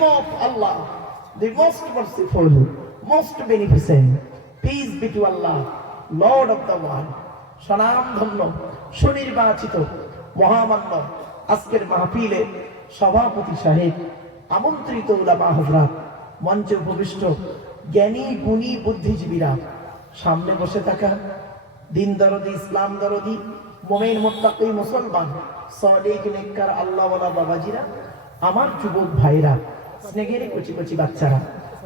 name of Allah, the most merciful, most beneficent. Peace be to Allah, Lord of the world. সনাম ধন্য সুনির্বাচিত মহামান্য আজকের মাহফিলে সভাপতি সাহেব, আমন্ত্রিত উলামা হযরত, মঞ্চে উপবিষ্ট জ্ঞানী গুণী বুদ্ধিজীবীরা, সামনে বসে থাকা দিন দরদি, ইসলাম দরদি, মুমিন মুত্তাকি মুসলমান, সাদিক নেককার আল্লাহওয়ালা বাবাজিরা, আমার যুবক ভাইরা, স্নেহের কচি কচি বাচ্চারা,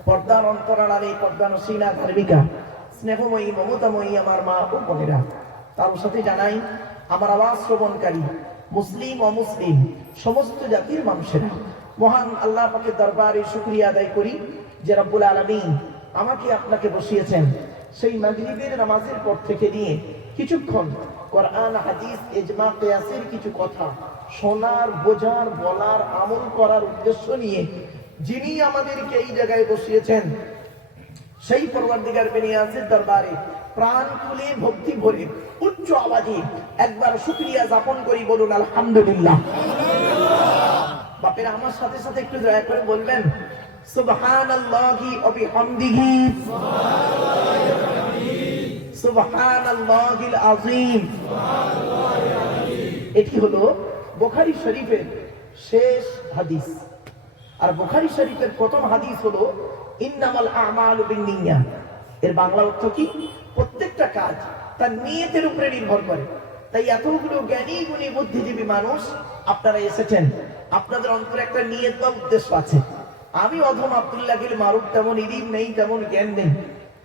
পর্দার অন্তরাল এই পর্দানসীনা ধার্মিকা, স্নেহময়ী মমতাময়ী আমার মা ও বোনেরা, তার সাথে জানাই আমার আওয়াজ শ্রবণকারী মুসলিম অমুসলিম সমস্ত জাতির মানুষেরা, মহান আল্লাহ পাকের দরবারে শুকরিয়া আদায় করি যে রব্বুল আলামিন আমাকে আপনাকে বসিয়েছেন সেই মাগরিবের নামাজের পর থেকে নিয়ে কিছুক্ষণ কোরআন হাদিস ইজমা কিয়াসের কিছু কথা শোনার, বোঝার, বলার, আমল করার উদ্দেশ্য নিয়ে যিনি আমাদেরকে এই জায়গায় বসিয়েছেন সেই পরওয়ারদিগার বেনিয়াজের দরবারে প্রাণ খুলে ভক্তি ভরে উচ্চ আওয়াজে একবার শুকরিয়া জ্ঞাপন করি, বলুন আলহামদুলিল্লাহ। বাপেরা আমার সাথে সাথে একটু দয়া করে বলবেন সুবহানাল্লাহি ওয়া বিহামদিহি, সুবহানাল্লাহিল আযীম। এটি হলো বুখারী শরীফের শেষ হাদিস। আর বুখারী শরীফের প্রথম হাদিস হলো ইন্নামাল আমালু বিন্নিয়াত। এর বাংলা অর্থ কি? প্রত্যেকটা কাজ তার নিয়তের উপরে নির্ভর করে। তাই এতগুলো জ্ঞানী গুণী বুদ্ধিজীবী মানুষ আপনারা এসেছেন, আপনাদের অন্তরে একটা নিয়ত বা উদ্দেশ্য আছে। আমি অধম আব্দুল্লাহ গিল মারুফ, তেমন ইলম নেই, তেমন জ্ঞান নেই,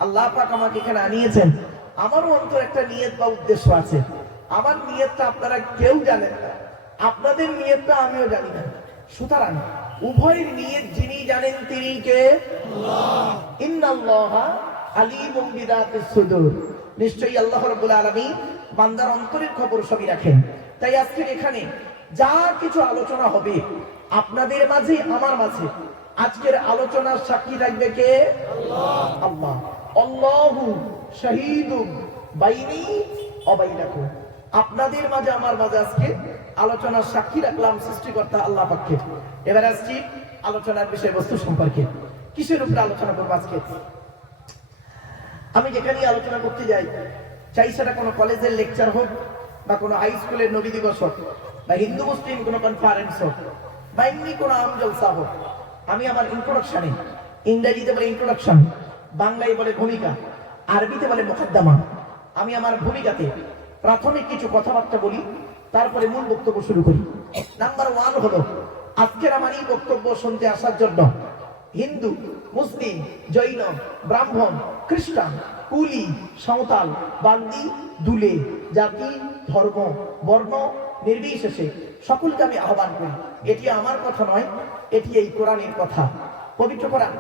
আল্লাহ পাক আমাকে এখানে আনিয়েছেন, আমারও অন্তরে একটা নিয়ত বা উদ্দেশ্য আছে। আমার নিয়তটা আপনারা কেউ জানেন না, আপনাদের নিয়তটা আমিও জানি না। সুতরাং উভয়ের নিয়ত যিনি জানেন তিনি কে? আল্লাহ। ইন্নাল্লাহা আলিমুম বিযাতিস সুদূর। নিশ্চয়ই আল্লাহ রাব্বুল আলামিন বান্দার অন্তরের খবর সবই রাখেন। তাই আজকে এখানে যা কিছু আলোচনা হবে আপনাদের মাঝে, আমার মাঝে, আজকের আলোচনার সাক্ষী থাকবে কে? আল্লাহ। আল্লাহ। আল্লাহু শাহীদুম বাইনি ওয়া বাইনাকুম। আপনাদের মাঝে, আমার মাঝে আজকে আলোচনার সাক্ষী রাখলাম সৃষ্টিকর্তা আল্লাহ পাককে। এবার আসছি আলোচনার বিষয়বস্তু সম্পর্কে। কিসের উপরে আলোচনা করবো আজকে? আমি যেখানে আলোচনা করতে যাই, চাই সেটা কোনো কলেজের লেকচার হোক, বা কোনো হাই স্কুলের নবী দিবস হোক, বা হিন্দু মুসলিম কোনো কনফারেন্স হোক, বা এমনি কোনো আম জলসা হোক, আমি আমার ইন্ট্রোডাকশনে, ইংরেজিতে বলে ইন্ট্রোডাকশন, বাংলায় বলে ভূমিকা, আরবিতে বলে মুকদ্দমা, আমি আমার ভূমিকাতে প্রাথমিক কিছু কথাবার্তা বলি, তারপরে মূল বক্তব্য শুরু করি। নাম্বার 1 হলো আজকের আমার এই বক্তব্য শুনতে আসার জন্য হিন্দু, মুসলিম, জৈন, ব্রাহ্মণ, খ্রিস্টান, কুলি, সাঁওতাল, বান্দি, দুলে, জাতি, ধর্ম, বর্ণ নির্বিশেষে সকলকে আমি আহ্বান করি। এটি আমার কথা নয়, এটি এই কোরআনের কথা। পবিত্র কোরআন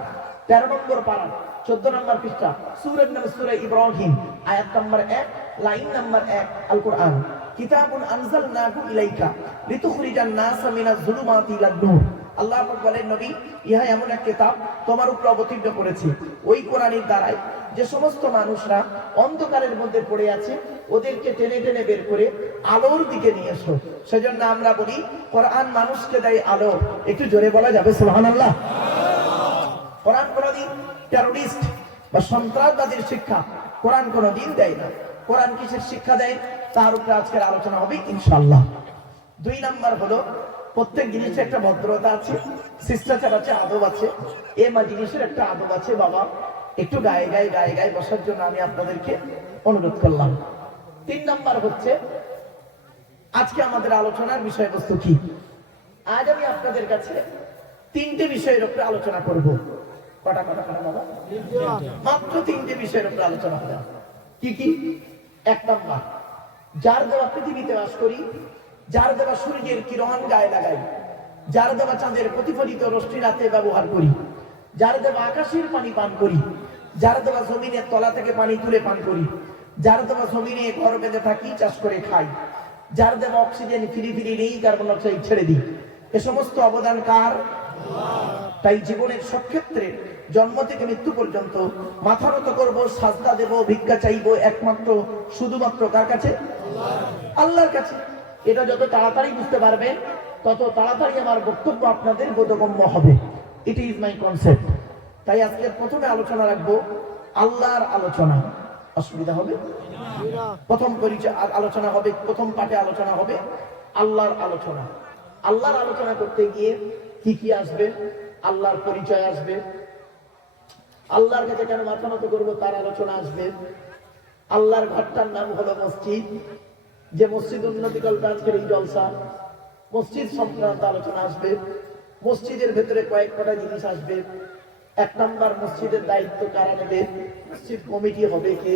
13 নম্বর পারা 14 নম্বর পৃষ্ঠা, সূরা ইব্রাহিম, আয়াত নম্বর 1, লাইন নম্বর 1, আল কোরআন কিতাবুন আনজালনাহু ইলাইকা লিতুখরিজান নাসা মিনাজ যুলুমাতি ইলান নূর। আল্লাহ পাক বলেন, নবী, ইহা এমন এক কিতাব তোমার উপর অবতীর্ণ করেছি, ওই কোরআনের দ্বারাই যে সমস্ত মানুষরা অন্ধকারের মধ্যে পড়ে আছে ওদেরকে টেনে টেনে বের করে আলোর দিকে নিয়ে এসো। সেজন্য আমরা বলি কোরআন মানুষকে দেয় আলো। একটু জোরে বলা যাবে সুবহানাল্লাহ? কোরআন কোনদিন টেররিস্ট বা সন্ত্রাসবাদীর শিক্ষা কোরআন কোনদিন দেয় না। কোরআন কিসের শিক্ষা দেয় তার উপরে আজকের আলোচনা হবে ইনশাআল্লাহ। 2 নাম্বার হলো প্রত্যেক জিনিসের একটা ভদ্রতা আছে, শিষ্টাচার আছে, আদব আছে। জিনিসের একটা আদব আছে। বাবা, একটু গায়ে গায়ে গায়ে গায়ে বসার জন্য আমি আপনাদেরকে অনুরোধ করলাম। 3 নাম্বার হচ্ছে আজকে আমাদের আলোচনার বিষয়বস্তু কি। আজ আমি আপনাদের কাছে 3টে বিষয়ের উপরে আলোচনা করব। কটা কটা কটা বাবা? মাত্র 3টে বিষয়ের উপরে আলোচনা হবে। কি কি? 1 নাম্বার, যার দেওয়া পৃথিবীতে বাস করি, যার দেওয়া সূর্যের কিরণ গায়ে লাগাই, যার দেওয়া চাঁদের প্রতিফলিত রশ্মি রাতে ব্যবহার করি, যার দেওয়া আকাশের পানি পান করি, যার দেওয়া জমিনের তলা থেকে পানি তুলে পান করি, যার দেওয়া জমিনে ঘর বেঁধে থাকি, চাষ করে খাই, যার দেওয়া অক্সিজেন ফিরি ফিরি নেই, কার্বন ডাই অক্সাইড ছেড়ে দিই, এ সমস্ত অবদান কার? তাই জীবনের সব ক্ষেত্রে জন্ম থেকে মৃত্যু পর্যন্ত মাথা নত করবো, সাজদা দেব, ভিক্ষা চাইবো একমাত্র শুধুমাত্র কার কাছে? আল্লাহর কাছে। এটা যত তাড়াতাড়ি বুঝতে পারবেন তত তাড়াতাড়ি আমার বক্তব্য আপনাদের বোধগম্য হবে ইট ইজ মাই কনসেপ্ট। তাই আজকের প্রথমে আলোচনা রাখবো আল্লাহর আলোচনা। অসুবিধা হবে? প্রথম পরিচয় আলোচনা হবে, প্রথম পাঠে আলোচনা হবে আল্লাহর আলোচনা। আল্লাহর আলোচনা করতে গিয়ে কি কি আসবে? আল্লাহর পরিচয় আসবে, আল্লাহর কাছে কেন মাথা নত করবো তার আলোচনা আসবে। আল্লাহর ঘরটার নাম হলো মসজিদ, যে মসজিদ উন্নতি করবে আজকের এই জলসা। মসজিদ সংক্রান্ত আলোচনা আসবে। মসজিদের ভেতরে কয়েকটা জিনিস আসবে। এক নম্বর, মসজিদের দায়িত্ব কারা নেবে, মসজিদ কমিটি হবে কে,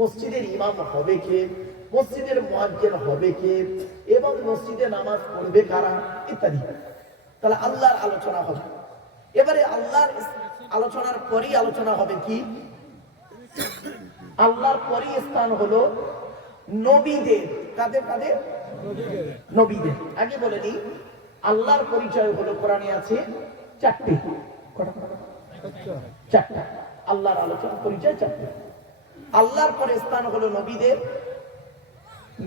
মসজিদের ইমাম হবে কে, মসজিদের মুয়াজ্জিন হবে কে, এবং মসজিদে নামাজ পড়বে কারা, ইত্যাদি। তাহলে আল্লাহর আলোচনা হবে। এবারে আল্লাহর আলোচনার পরই আলোচনা হবে কি? আল্লাহর পরই স্থান হলো নবীদের। কাদের কাদের? নবীদের। আগে বলে দিই, আল্লাহর পরিচয় হলো কোরআনে আছে চারটি। চারটা আল্লাহর আলোচনা পরিচয় চারটি। আল্লাহর পরে স্থান হলো নবীদের।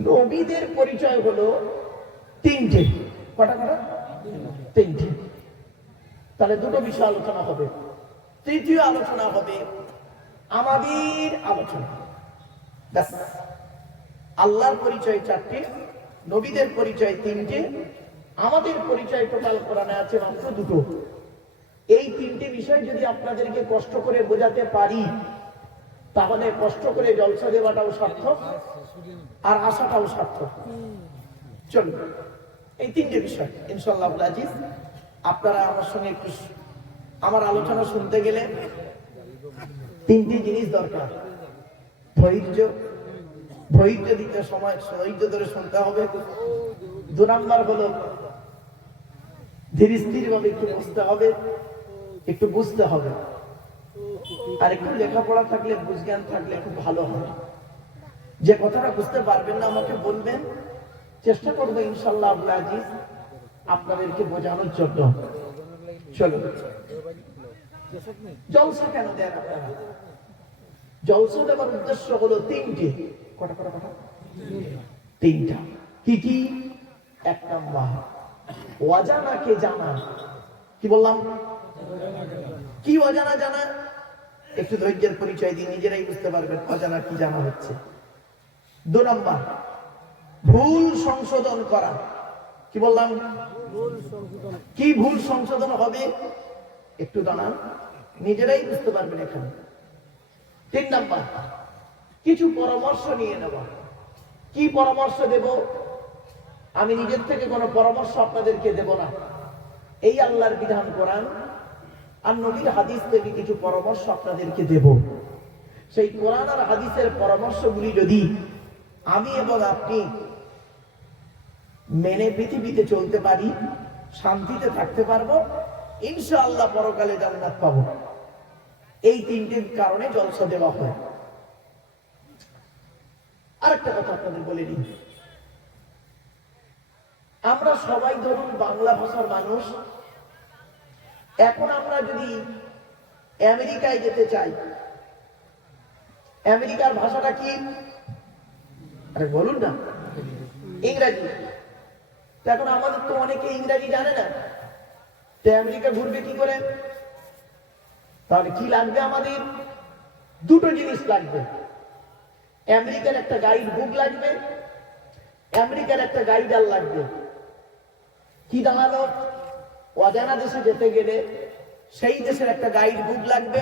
নবীদের পরিচয় হলো তিনটে। কটা কটা? তিনটে। তাহলে দুটো বিষয় আলোচনা হবে। তৃতীয় আলোচনা হবে আমাদের আলোচনা। ব্যাস, আল্লাহর পরিচয় চারটে, নবীদের পরিচয় তিনটে, আমাদের পরিচয় টোটাল কোরআনে আছে মাত্র দুটো। এই তিনটে বিষয় যদি আপনাদেরকে কষ্ট করে বোঝাতে পারি, তাহলে কষ্ট করে জলসা দেওয়াটাও সার্থক আর আশাটাও সার্থক। চলুন, এই তিনটে বিষয় ইনশাআল্লাহ আজিজ আপনারা আমার সঙ্গে একটু, আমার আলোচনা শুনতে গেলে তিনটি জিনিস দরকার। ধৈর্য, ধৈর্য দিতে সময়, ধৈর্য ধরে শুনতে হবে। দু নাম্বার হলো ধীর স্থির ভাবে একটু বুঝতে হবে, একটু বুঝতে হবে। আর একটু লেখাপড়া থাকলে, বুঝজ্ঞান থাকলে খুব ভালো হয়। যে কথাটা বুঝতে পারবেন না আমাকে বলবেন, চেষ্টা করবো ইনশাআল্লাহ আব্দুল আজিজ আপনাদেরকে বোঝানোর জন্য। চলো, জলসা কেন দেন আপনারা? জলসা দেওয়ার উদ্দেশ্য হলো তিনটে। কটা কটা কটা? তিনটা। কি কি? এক নাম্বার, অজানাকে জানা। কি বললাম? কি অজানা জানা? একটু ধৈর্যের পরিচয় দিয়ে নিজেরাই বুঝতে পারবেন অজানা কি জানা হচ্ছে। দু নাম্বার, ভুল সংশোধন করা। কি বললাম? কি ভুল সংশোধন হবে একটু জানান, নিজেরাই বুঝতে পারবেন এখানে। তিন নাম্বার, কিছু পরামর্শ নিয়ে নেওয়া। কি পরামর্শ দেব? আমি নিজের থেকে কোনো পরামর্শ আপনাদেরকে দেব না। এই আল্লাহর বিধান কোরআন আর নবীর হাদিস থেকে কিছু পরামর্শ আপনাদেরকে দেব। সেই কোরআন আর হাদিসের পরামর্শগুলি যদি আমি এবং আপনি মেনে পৃথিবীতে চলতে পারি, শান্তিতে থাকতে পারবো, ইনশাআল্লাহ পরকালে জান্নাত পাবো। এই তিনটির কারণে জলসা দেওয়া হয়। আরেকটা কথা আপনাদের বলে দিই, আমরা সবাই ধরুন বাংলা ভাষার মানুষ। এখন আমরা যদি আমেরিকায় যেতে চাই, আমেরিকার ভাষাটা কি? আরে বলুন না, ইংরেজি। এখন আমাদের তো অনেকে ইংরেজি জানে না, তো আমেরিকা ঘুরবে কি করে? তাহলে কি লাগবে আমাদের? দুটো জিনিস লাগবে। আমেরিকার একটা গাইড বুক লাগবে, আমেরিকার একটা গাইডার লাগবে। কি দাঁড়ালো? অজানা দেশে যেতে গেলে সেই দেশের একটা গাইড বুক লাগবে,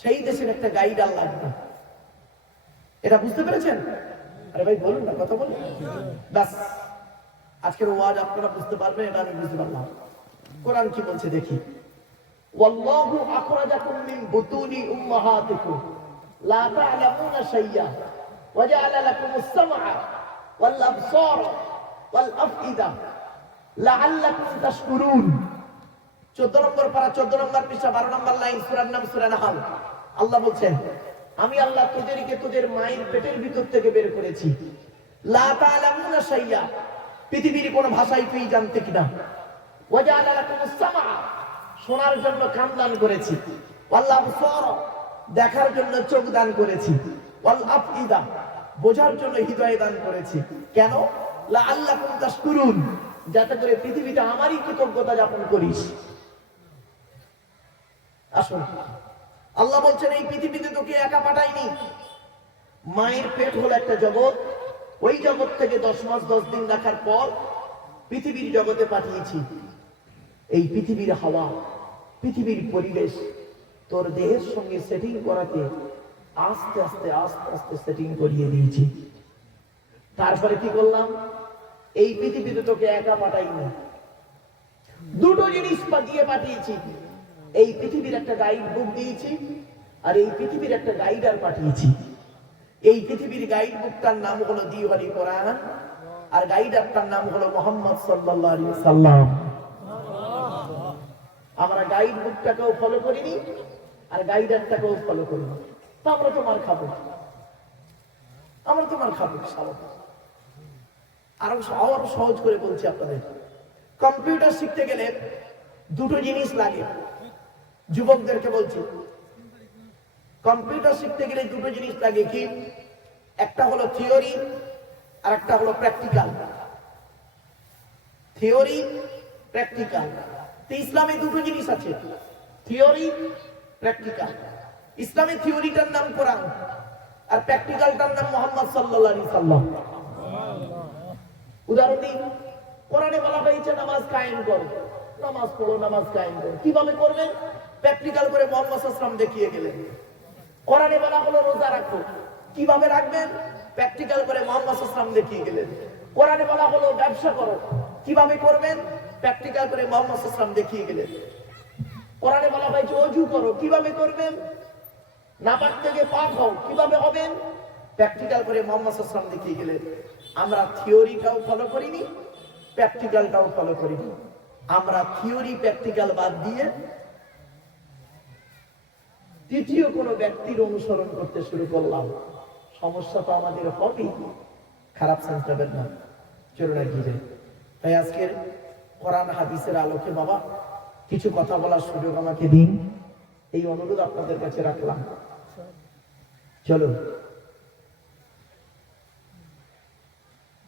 সেই দেশের একটা গাইডার লাগবে। এটা বুঝতে পেরেছেন? আরে ভাই বলুন না, কথা বলুন। ব্যাস, আজকের ওয়াজ আপনারা বুঝতে পারবেন, এটা আমি বুঝতে পারলাম। কোরআন কি বলছে দেখি। ওয়াল্লাহু আখরাজাকুম মিন বুতুনি উম্মাহাতিকুম লা তা'লামুনা শাইয়্যা ওয়া জা'আলা লাকুমুস সামআ ওয়াল আবসারা ওয়াল আফইদা লাআল্লাকুম তাশকুরুন। 14 নম্বর পারা, 14 নম্বর পৃষ্ঠা, 12 নম্বর লাইন, সূরার নাম সূরা নাহল। আল্লাহ বলছেন, আমি আল্লাহ তোদেরকে তোদের মায়ের পেটের ভিতর থেকে বের করেছি। লা তা'লামুনা শাইয়্যা, পৃথিবীর কোন ভাষাই তুই জানতে কিনা। ওয়া জা'আলা লাকুমুস সামআ, শোনার জন্য কান দান করেছি। ওয়াল আবসারা, দেখার জন্য চোখ দান করেছি। ওয়াল আফইদা, বোঝার জন্য হৃদয় দান করেছি। কেন? লাআল্লাকুম তাশকুরুন, যাতে করে পৃথিবীতে আমারই কৃতজ্ঞতা যাপন করিস। আসুন, আল্লাহ বলছেন এই পৃথিবীতে তোকে একা পাঠাইনি। মায়ের পেট হলো একটা জগৎ, ওই জগৎ থেকে 10 মাস 10 দিন রাখার পর পৃথিবীর জগতে পাঠিয়েছি। এই পৃথিবীর হাওয়া, পৃথিবীর পরিবেশ তোর দেহের সঙ্গে সেটিং করাতে আস্তে আস্তে আস্তে আস্তে সেটিং করিয়ে দিয়েছি। তারপরে কি করলাম, এই পৃথিবীতে তোকে একা পাঠাইনি, দুটো জিনিস দিয়ে পাঠিয়েছি। এই পৃথিবীর একটা গাইড বুক দিয়েছি, আর এই পৃথিবীর একটা গাইডার পাঠিয়েছি। এই পৃথিবীর গাইড বুকটার নাম হলো দিওয়ানি কোরআন, আর গাইডারটার নাম হলো মুহাম্মদ সাল্লাল্লাহু আলাইহি সাল্লাম। আমরা গাইড বুকটাকেও ফলো করিনি, আর গাইডারটাকেও ফলো করিনি। তো আমরা তোমার খাবো, আমরা তোমার খাবো। আরো সহজ করে বলছি আপনাদের, কম্পিউটার শিখতে গেলে দুটো জিনিস লাগে। যুবকদেরকে বলছি, কম্পিউটার শিখতে গেলে দুটো জিনিস লাগে। কি? একটা হলো থিওরি, আর একটা হলো প্র্যাকটিক্যাল। Theory, practical. তো ইসলামে দুটো জিনিস আছে, থিওরি, প্র্যাকটিক্যাল। ইসলামের থিওরিটার নাম কোরআন, আর প্র্যাকটিক্যালটার নাম মুহাম্মদ সাল্লাল্লাহু আলাইহি সাল্লাম। উদাহরণ দিই, কোরআনে বলা হয়েছে নামাজ কায়েম করো, নামাজ পড়ো, নামাজ কায়েম করো। কিভাবে করবেন? প্র্যাকটিক্যাল করে মুহাম্মদ সাল্লাল্লাহু আলাইহি সাল্লাম দেখিয়ে গেলেন। কোরআনে বলা হলো রোজা রাখো, কিভাবে রাখবেন? প্র্যাকটিক্যাল করে মুহাম্মদ সাল্লাল্লাহু আলাইহি সাল্লাম দেখিয়ে গেলেন। কোরআনে বলা হলো ব্যবসা করো, কিভাবে করবেন? প্র্যাকটিক্যাল করে মুহাম্মদ সাল্লাল্লাহু আলাইহি সাল্লাম দেখিয়ে গেলেন। কোরআনে বলা হয়েছে ওযু করো, কিভাবে করবেন? নাপাক থেকে পাক হও, কিভাবে হবেন? প্র্যাকটিক্যাল করে মুহাম্মদ সাল্লাল্লাহু আলাইহি সাল্লাম দেখিয়ে গেলেন। আমরা থিওরিটাও ফলো করিনি, প্র্যাকটিক্যালটাও ফলো করিনি। আমরা থিওরি প্র্যাকটিক্যাল বাদ দিয়ে তৃতীয় কোনো ব্যক্তির অনুসরণ করতে শুরু করলাম। সমস্যা তো আমাদের হবেই, খারাপ সেন্স নেবেন না, চলুন আর কি যায়। তাই আজকের কোরআন হাদিসের আলোকে বাবা কিছু কথা বলার সুযোগ আমাকে দিন, এই অনুরোধ আপনাদের কাছে রাখলাম। চলুন,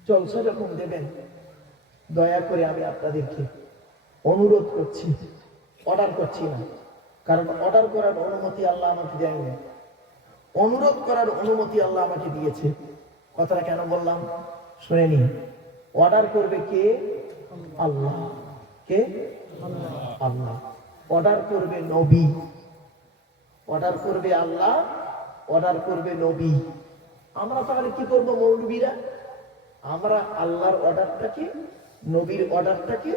জলসা যখন দেবেন দয়া করে আমি আপনাদেরকে অনুরোধ করছি, অর্ডার করছি না, কারণ অর্ডার করার অনুমতি আল্লাহ আমাকে দেয়নি, অনুরোধ করার অনুমতি আল্লাহ আমাকে দিয়েছে। কথাটা কেন বললাম শুনে নিন। অর্ডার করবে কে? আল্লাহ। কে? আল্লাহ। অর্ডার করবে নবী, অর্ডার করবে আল্লাহ, অর্ডার করবে নবী। আমরা তাহলে কি করব মৌলবীরা? আমরা আল্লাহর অর্ডারটাকে, নবীর অর্ডারটাকে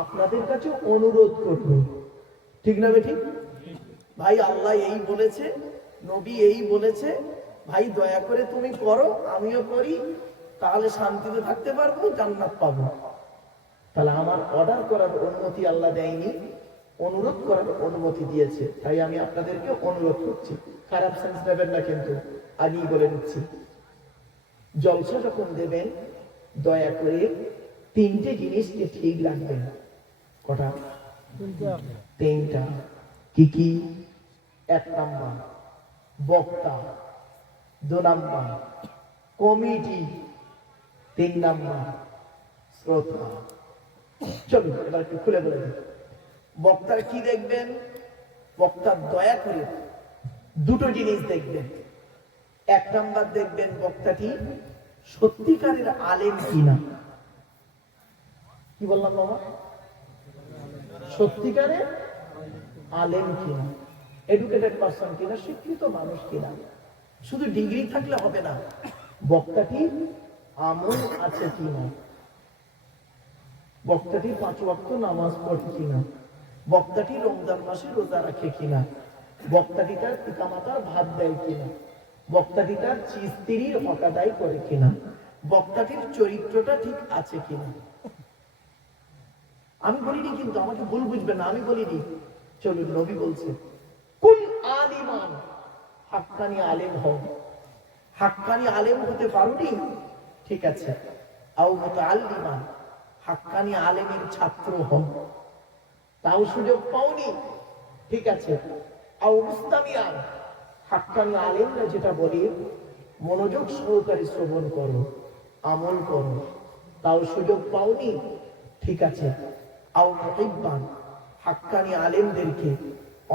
আপনাদের কাছে অনুরোধ করব। ঠিক না বেঠিক? ভাই আল্লাহ এই বলেছে, নবী এই বলেছে, ভাই দয়া করে তুমি করো, আমিও করি, তাহলে শান্তিতে থাকতে পারবো, জান্নাত পাবো। তাহলে আমার অর্ডার করার অনুমতি আল্লাহ দেয়নি, অনুরোধ করার অনুমতি দিয়েছে। তাই আমি আপনাদেরকে অনুরোধ করছি, খারাপ সেন্স নেবেন না, কিন্তু আগেই বলে দিচ্ছি, জলসা যখন দেবেন দয়া করে তিনটে জিনিসকে ঠিক রাখবেন। কটা? তিনটা। কি কি? 1 নাম্বার বক্তা, 2 নাম্বার কমিটি, 3 নাম্বার শ্রোতা। চলুন এবার একটু খুলে বলে দিই। বক্তার কি দেখবেন? বক্তার দয়া করে দুটো জিনিস দেখবেন। 1 নাম্বার দেখবেন বক্তাটি সত্যিকারের আলেম কিনা। কি বললাম বাবা? সত্যিকারের আলেম কিনা, এডুকেটেড পারসন কিনা, শিক্ষিত মানুষ কিনা। শুধু ডিগ্রি থাকলে হবে না, বক্তাটি আমল আছে কিনা, বক্তাটি 5 ওয়াক্ত নামাজ পড়ে কিনা, বক্তাটি রমজান মাসে রোজা রাখে কিনা, বক্তাটি তার পিতামাতার ভাত দেয় কিনা, বক্তাটি তার স্ত্রীর হক আদায় করে কিনা, বক্তাটির চরিত্রটা ঠিক আছে কিনা। আমি বলিনি কিন্তু, আমাকে ভুল বুঝবেন না, আমি বলিনি। চলুন, নবী বলছে কোন আলিমান, হাক্কানি আলেম হও। হাক্কানি আলেম হতে পারোনি? ঠিক আছে। আও মুতাআল্লিমান, হাক্কানি আলেমের ছাত্র হও। তাও সুযোগ পাওনি? ঠিক আছে। আও মুস্তামিয়ান, হাক্কানি আলেমরা যেটা বলে মনোযোগ সহকারে শ্রবণ করো, আমল করো। তাও সুযোগ পাওনি? ঠিক আছে। আও মুহিব্বান, হাক্কানি আলেমদেরকে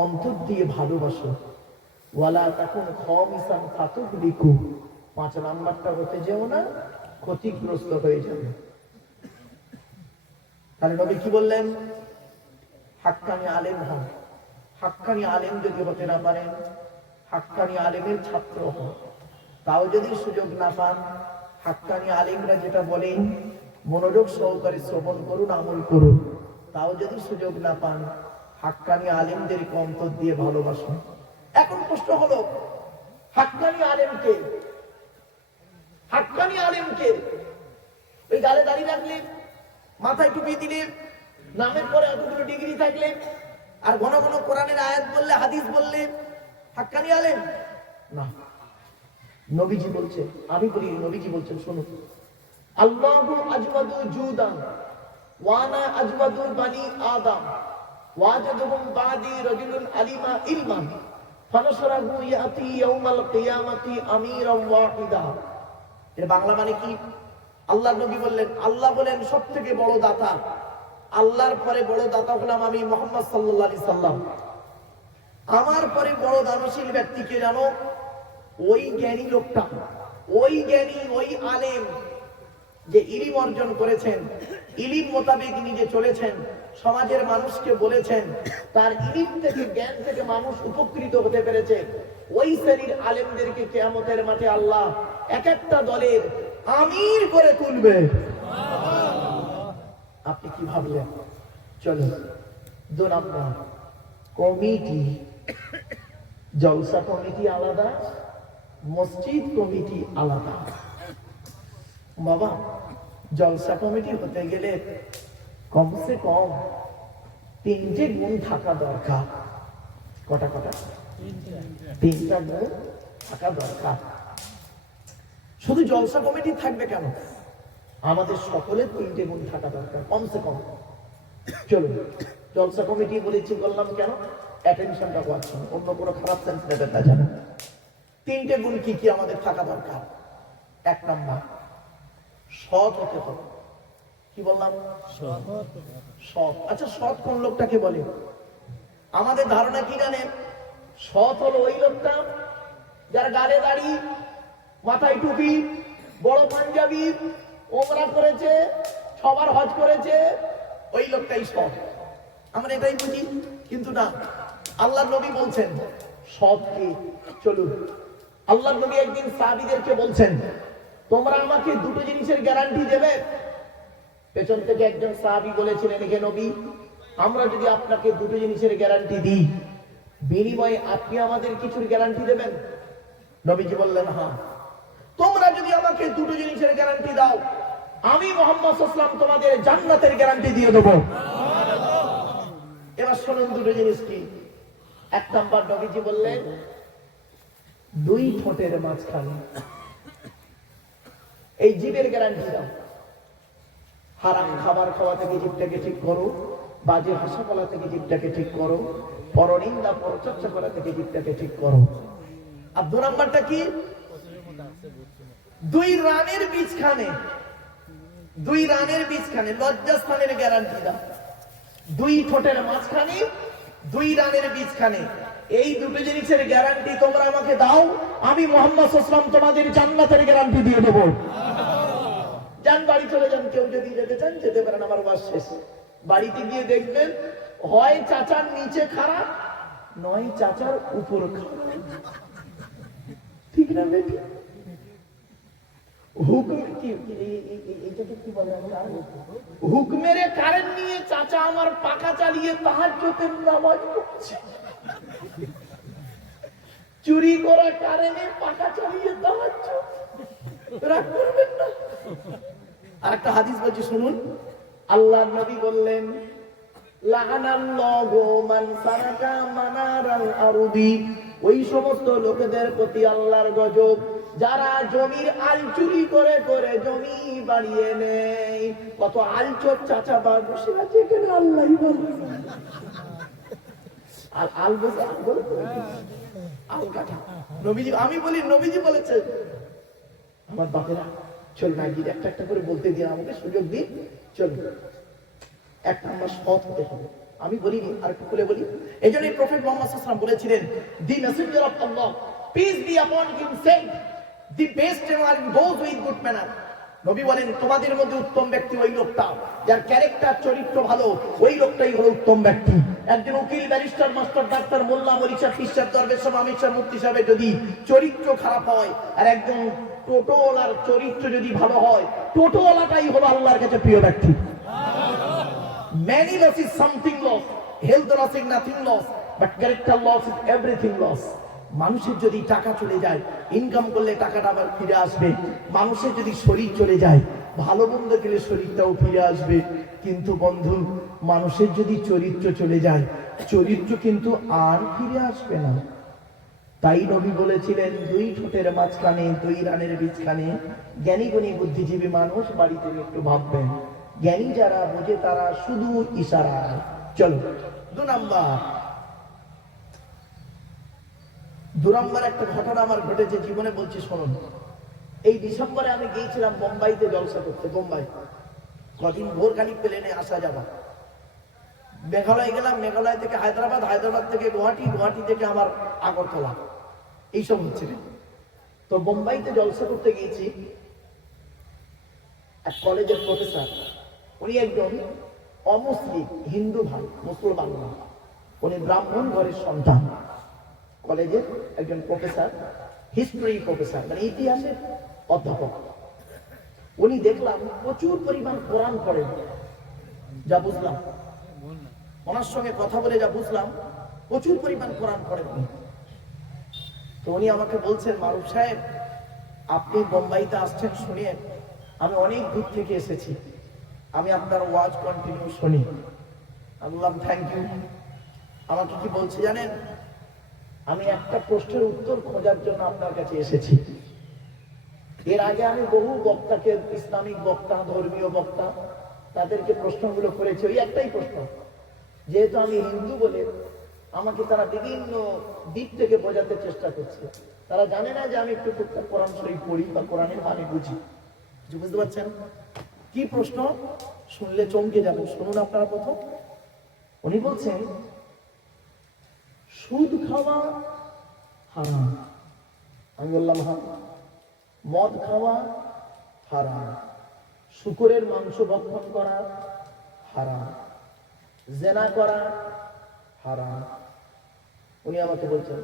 অন্তর দিয়ে ভালোবাসো, ওয়ালা তখন খামিসান ফাতুহলিকু, 5 নাম্বারটা হতে যেও না, ক্ষতিগ্রস্ত হয়ে যাবে। তাহলে নবী কি বললেন? হাক্কানি আলেম হন। হাক্কানি আলেম যদি হতে না পারেন, হাক্কানি আলেমের ছাত্র হন। তাও যদি সুযোগ না পান, হাক্কানি আলেমরা যেটা বলেন মনোযোগ সহকারে শ্রবণ করুন, আমল করুন। তাও যদি সুযোগ না পান, হাক্কানি আলেমদেরকে অন্তর দিয়ে ভালোবাসুন। এখন প্রশ্ন হলো, হাক্কানি আলেমকে, হাক্কানি আলেমকে ওই গালে দাঁড়িয়ে রাখলে, মাথায় টুপি দিলে, নামের পরে এতগুলো ডিগ্রি থাকলে, আর ঘন ঘন কোরআনের আয়াত বললে, হাদিস বললে হাক্কানি আলেম না। নবীজি বলছে, আমি বলি, নবীজি বলছেন, শুনুন, আল্লাহু আজওয়াদু জুদান ওয়া আনা আজওয়াদু বানি আদম ওয়াজাদুহুম বাদি রাজুলুন আলিমা ইলমান ফানাশরাহু ইয়াতি ইয়াউমাল কিয়ামাতি আমিরান ওয়াহিদা। এর বাংলা মানে কি? আল্লাহর নবী বললেন, আল্লাহ বলেন সবথেকে বড় দাতা, আল্লাহর পরে বড় দাতা হলাম আমি মুহাম্মদ সাল্লাল্লাহু আলাইহি সাল্লাম। আমার পরে বড় দানশীল ব্যক্তিকে জানো? ওই জ্ঞানী লোকটা, ওই জ্ঞানী, ওই আলেম যে ইলম অর্জন করেছেন, ইলম মোতাবেক নিজে চলেছেন, সমাজের মানুষকে বলেছেন, তার ইলম থেকে, জ্ঞান থেকে মানুষ উপকৃত হতে পেরেছে। ওই শ্রেণীর আলেমদেরকে কিয়ামতের মাঠে আল্লাহ এক একটা দলের আমির করে তুলবে। আপনি কি ভাবলেন? চলুন, 2 নম্বর, কমিটি। জলসা কমিটি আলাদা, মসজিদ কমিটি আলাদা। বাবা, জলসা কমিটি হতে গেলে কমসে কম 3টে গুণ থাকা দরকার। কটা? 3টা গুণ থাকা দরকার। শুধু জলসা কমিটি থাকবে কেন? আমাদের সকলের 3টে গুণ থাকা দরকার কমসে কম। চলুন, জলসা কমিটি বলেছি বললাম কেন? অ্যাটেনশনটা পাচ্ছেন, অন্য কোনো খারাপ সেন্স নেবেন না, জানেন 3টে গুণ কি কি আমাদের থাকা দরকার। 1 নাম্বার, সৎ হতে হবে। কি বললাম? সৎ। আচ্ছা, সৎ কোন লোকটাকে বলে? আমাদের ধারণা কি জানেন? সৎ হলো ওই লোকটা যার গালে দাড়ি, মাথায় টুপি, বড় পাঞ্জাবি, ওমরা করেছে, সবার হজ করেছে, ওই লোকটাই সৎ। আমরা এটাই বুঝি, কিন্তু না। আল্লাহর নবী বলছেন সৎ কি। চলুন, আল্লাহর নবী একদিন সাহাবীদেরকে বলছেন, তোমরা আমাকে 2টো জিনিসের গ্যারান্টি দেবে। পেছন থেকে একজন সাহাবী বলেছিলেন, হে নবী, আমরা যদি আপনাকে 2টো জিনিসের গ্যারান্টি দিই, বিনিময়ে আপনি আমাদের কিছুর গ্যারান্টি দেবেন? নবীজি বললেন, হ্যাঁ। তোমরা যদি আমাকে 2টো জিনিসের গ্যারান্টি দাও, আমি মুহাম্মদ সাল্লাল্লাহু আলাইহি ওয়াসাল্লাম তোমাদের জান্নাতের গ্যারান্টি দিয়ে দেব। এবার শুনুন 2টো জিনিস কি। 1 নাম্বার, নবীজি বললেন 2 ঠোঁটের মাঝখানে। এই জিভের গ্যারান্টি দাও। হারাম খাবার খাওয়া থেকে জিভটাকে ঠিক করো, বাজে ভাষা বলা থেকে জিভটাকে ঠিক করো, পরনিন্দা পরচর্চা করা থেকে জিভটাকে ঠিক করো। আর 2 নাম্বারটা কি? 2 রানের বীজখানে, 2 রানের বীজখানে লজ্জাস্থানের গ্যারান্টি দাও। 2 ঠোঁটের মাঝখানে, 2 রানের বীজখানে, এই 2টো জিনিসের গ্যারান্টি তোমরা আমাকে দাও, আমি মুহাম্মদ সাল্লাল্লাহু আলাইহি ওয়াসাল্লাম তোমাদের জান্নাতের গ্যারান্টি দিয়ে দেব। যান, বাড়ি চলে যান। কেউ যদি যেতে চান যেতে পারেন, আমার ওয়াজ শেষ। বাড়িতে গিয়ে দেখবেন, হয় চাচার নিচে খারাপ, নয় চাচার উপর খারাপ। ঠিক না বেটি? হুকমের কারেন্ট নিয়ে চাচা আমার পাকা চালিয়ে তাহাজ্জুদের নামাজ পড়ছে। চুরি করা কারেন্টে পাকা চালিয়ে তাহাজ্জুদ, রাগ করবেন না। আরেকটা হাদিস বলছি, শুনুন। আল্লাহর নবী বললেন, লাআনাল্লাহু মান সারাকা মানারাল আরদি। ওই সমস্ত লোকেদের প্রতি আল্লাহর গজব যারা জমির আল চুরি করে করে জমি বাড়িয়ে নেয়। কত আলচোর চাচা বা বসে আছে এখানে, আল্লাহই বলে। আর আল বসে আল কাটা। নবীজি, আমি বলি নবীজি বলেছেন। আমার বাপেরা, চলুন আগে একটা একটা করে বলতে দিন, আমাকে সুযোগ দিন। চলুন। 1 নাম্বার, সৎ হতে হবে। আমি বলিনি, আর একটু খুলে বলি। এই জন্যই প্রফেট মুহাম্মদ সাল্লাল্লাহু আলাইহি ওয়াসাল্লাম বলেছিলেন, দি Messenger of Allah, peace be আপন হিম, shed the best among those with good manner. নবী বলেন, তোমাদের মধ্যে উত্তম ব্যক্তি ওই লোকটা যার ক্যারেক্টার, চরিত্র ভালো, ওই লোকটাই হলো উত্তম ব্যক্তি। একজন উকিল, ব্যারিস্টার, মাস্টার, ডাক্তার, মোল্লা, মরিচা, পিসাব, দরবেশ, আমির, মুফতি সাহেবের যদি চরিত্র খারাপ হয়, আর একজন টোটোওয়ালার চরিত্র যদি ভালো হয়, টোটোওয়ালাটাই হলো আল্লাহর কাছে প্রিয় ব্যক্তি। Many loss is something loss, health loss is nothing loss, but character loss is everything loss. মানুষের যদি টাকা চলে যায়, ইনকাম করলে টাকাটা আবার ফিরে আসবে। মানুষের যদি শরীর চলে যায়, ভালো মন্দ গেলে শরীরটাও ফিরে আসবে। কিন্তু বন্ধু, মানুষের যদি চরিত্র চলে যায়, চরিত্র কিন্তু আর ফিরে আসবে না। তাই নবী বলেছিলেন, দুই ঠোঁটের মাঝখানে, দুই রানের বীজখানে জ্ঞানী গুণী বুদ্ধিজীবী মানুষ বাড়িতে একটু ভাববেন। জ্ঞানী যারা, বোঝে তারা শুধু ইশারা। চলো 2 নাম্বার একটা ঘটনা আমার ঘটেছে জীবনে, বলছি শুনুন। এই ডিসেম্বরে আমি গিয়েছিলাম বোম্বাইতে জলসা করতে। বোম্বাই কদিন ভোরখানি প্লেনে আসা যাওয়া। মেঘালয় গেলাম, মেঘালয় থেকে হায়দ্রাবাদ, হায়দ্রাবাদ থেকে গুয়াহাটি, গুয়াহাটি থেকে আমার আগরতলা, এইসব হচ্ছে। তো বোম্বাইতে জলসা করতে গিয়েছি। এক কলেজের প্রফেসর, উনি একজন অমুসলিম, হিন্দু ভাই, মুসলমান না, উনি ব্রাহ্মণ ঘরের সন্তান। কলেজের একজন প্রফেসর, হিস্ট্রি প্রফেসর, মানে ইতিহাসের অধ্যাপক। উনি দেখলাম প্রচুর পরিমাণ কোরআন পড়েন, যা বুঝলাম, ওনার সঙ্গে কথা বলে যা বুঝলাম, প্রচুর পরিমাণ কোরআন পড়েন। তো উনি আমাকে বলছেন, মারুফ সাহেব, আপনি বোম্বাইতে আসছেন শুনিয়ে আমি অনেক দূর থেকে এসেছি, আমি আপনার ওয়াজ কন্টিনিউ শুনি। আমি বললাম, থ্যাংক ইউ। আমাকে কি বলছে জানেন? আমি একটা প্রশ্নের উত্তর খোঁজার জন্য আপনার কাছে এসেছি। এর আগে আমি বহু বক্তাকে, ইসলামিক বক্তা, ধর্মীয় বক্তা, তাদেরকে প্রশ্নগুলো করেছি। ওই একটাই প্রশ্ন, যেহেতু আমি হিন্দু বলে আমাকে তারা বিভিন্ন দিক থেকে বোঝাতে চেষ্টা করছে। তারা জানে না যে আমি একটু কোরআন শরীফ পড়ি বা কোরআনের মানে বুঝি। বুঝতে পারছেন কি প্রশ্ন? শুনলে চমকে যাবো, শুনুন আপনারা প্রথম। উনি বলছেন, সুদ খাওয়া হারাম। আমি বললাম হ্যাঁ। মদ খাওয়া হারাম, শূকরের মাংস ভক্ষণ করা হারাম, জেনা করা হারাম। উনি আমাকে বলছেন,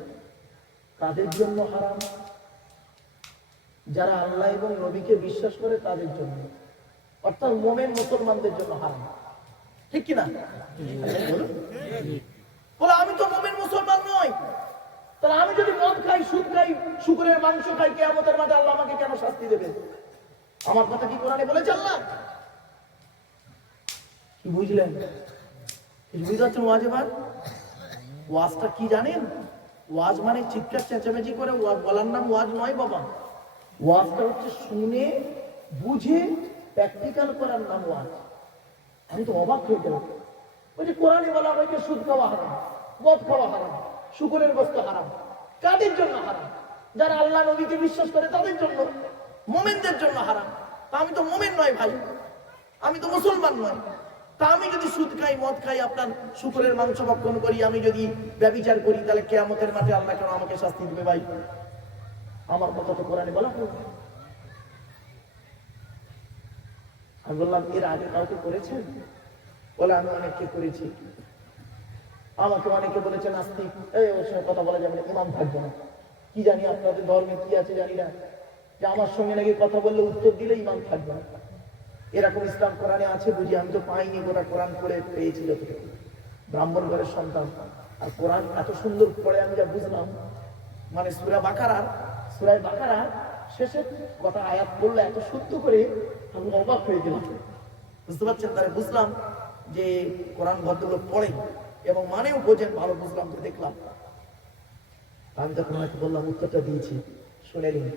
কাদের জন্য হারাম? যারা আল্লাহ এবং নবীকে বিশ্বাস করে তাদের জন্য, অর্থাৎ মোমেন মুসলমানদের জন্য হারাম। ঠিক কিনা? বলে, আমি তো মোমেন মুসলমান নই, তাহলে আমি যদি মদ খাই, সুদ খাই, শূকরের মাংস খাই, কিয়ামতের মাঠে আল্লাহ আমাকে কেন শাস্তি দেবে? আমার কথা কি কোরআনে বলেছে আল্লাহ? কি বুঝলেন? বুঝতে পারছেন ওয়াজ? এবার ওয়াজটা কি জানেন? ওয়াজ মানে চিৎকার চেঁচামেচি করে বলার নাম ওয়াজ নয় বাবা। ওয়াজটা হচ্ছে শুনে বুঝে প্র্যাকটিক্যাল করার নাম ওয়াজ। আমি তো অবাক হয়ে গেলাম। ওই যে কোরআনে বলা হয়েছে সুদ খাওয়া হারাম, মদ খাওয়া হারাম, শূকরের গোশত হারাম। কাদের জন্য হারাম? যারা আল্লাহ নবীকে বিশ্বাস করে তাদের জন্য, মোমেনদের জন্য হারাম। তা আমি তো মোমেন নয় ভাই, আমি তো মুসলমান নয়। তা আমি যদি সুদ খাই, মদ খাই, আপনার শূকরের মাংস ভক্ষণ করি, আমি যদি ব্যভিচার করি, তাহলে কিয়ামতের মাঠে আল্লাহ কেন আমাকে শাস্তি দিবে ভাই? আমার কথা তো কোরআনে বলা হয়েছে। আমি বললাম, এর আগে কাউকে করেছেন? বলে, আমি অনেককে করেছি। আমাকে অনেকে বলেছে নাস্তিক, এই ওর সঙ্গে কথা বলা যাবে না, ইমাম থাকবে না। কি জানি আপনাদের ধর্মে কি আছে জানি না, যে আমার সঙ্গে নাকি কথা বললে উত্তর দিলে ইমাম থাকবে না। এরকম ইসলাম কোরআনে আছে বুঝি? আমি তো পাইনি, গোটা কোরআন পড়ে পেয়েছি যতটুকু। ব্রাহ্মণ ঘরের সন্তান, আর কোরআন এত সুন্দর পড়ে আমি যা বুঝলাম, মানে সূরা বাকারা শেষে কটা আয়াত পড়লে এত শুদ্ধ করে আমি অবাক হয়ে গেলাম। বুঝতে পারছেন? তাহলে বুঝলাম যে কোরআন ভদ্রলোক পড়েন এবং মানেও বোঝেন, ভালো বুঝলাম, তো দেখলাম। আমি তখন ওনাকে বললাম, উত্তরটা দিয়েছি, শুনে নিন।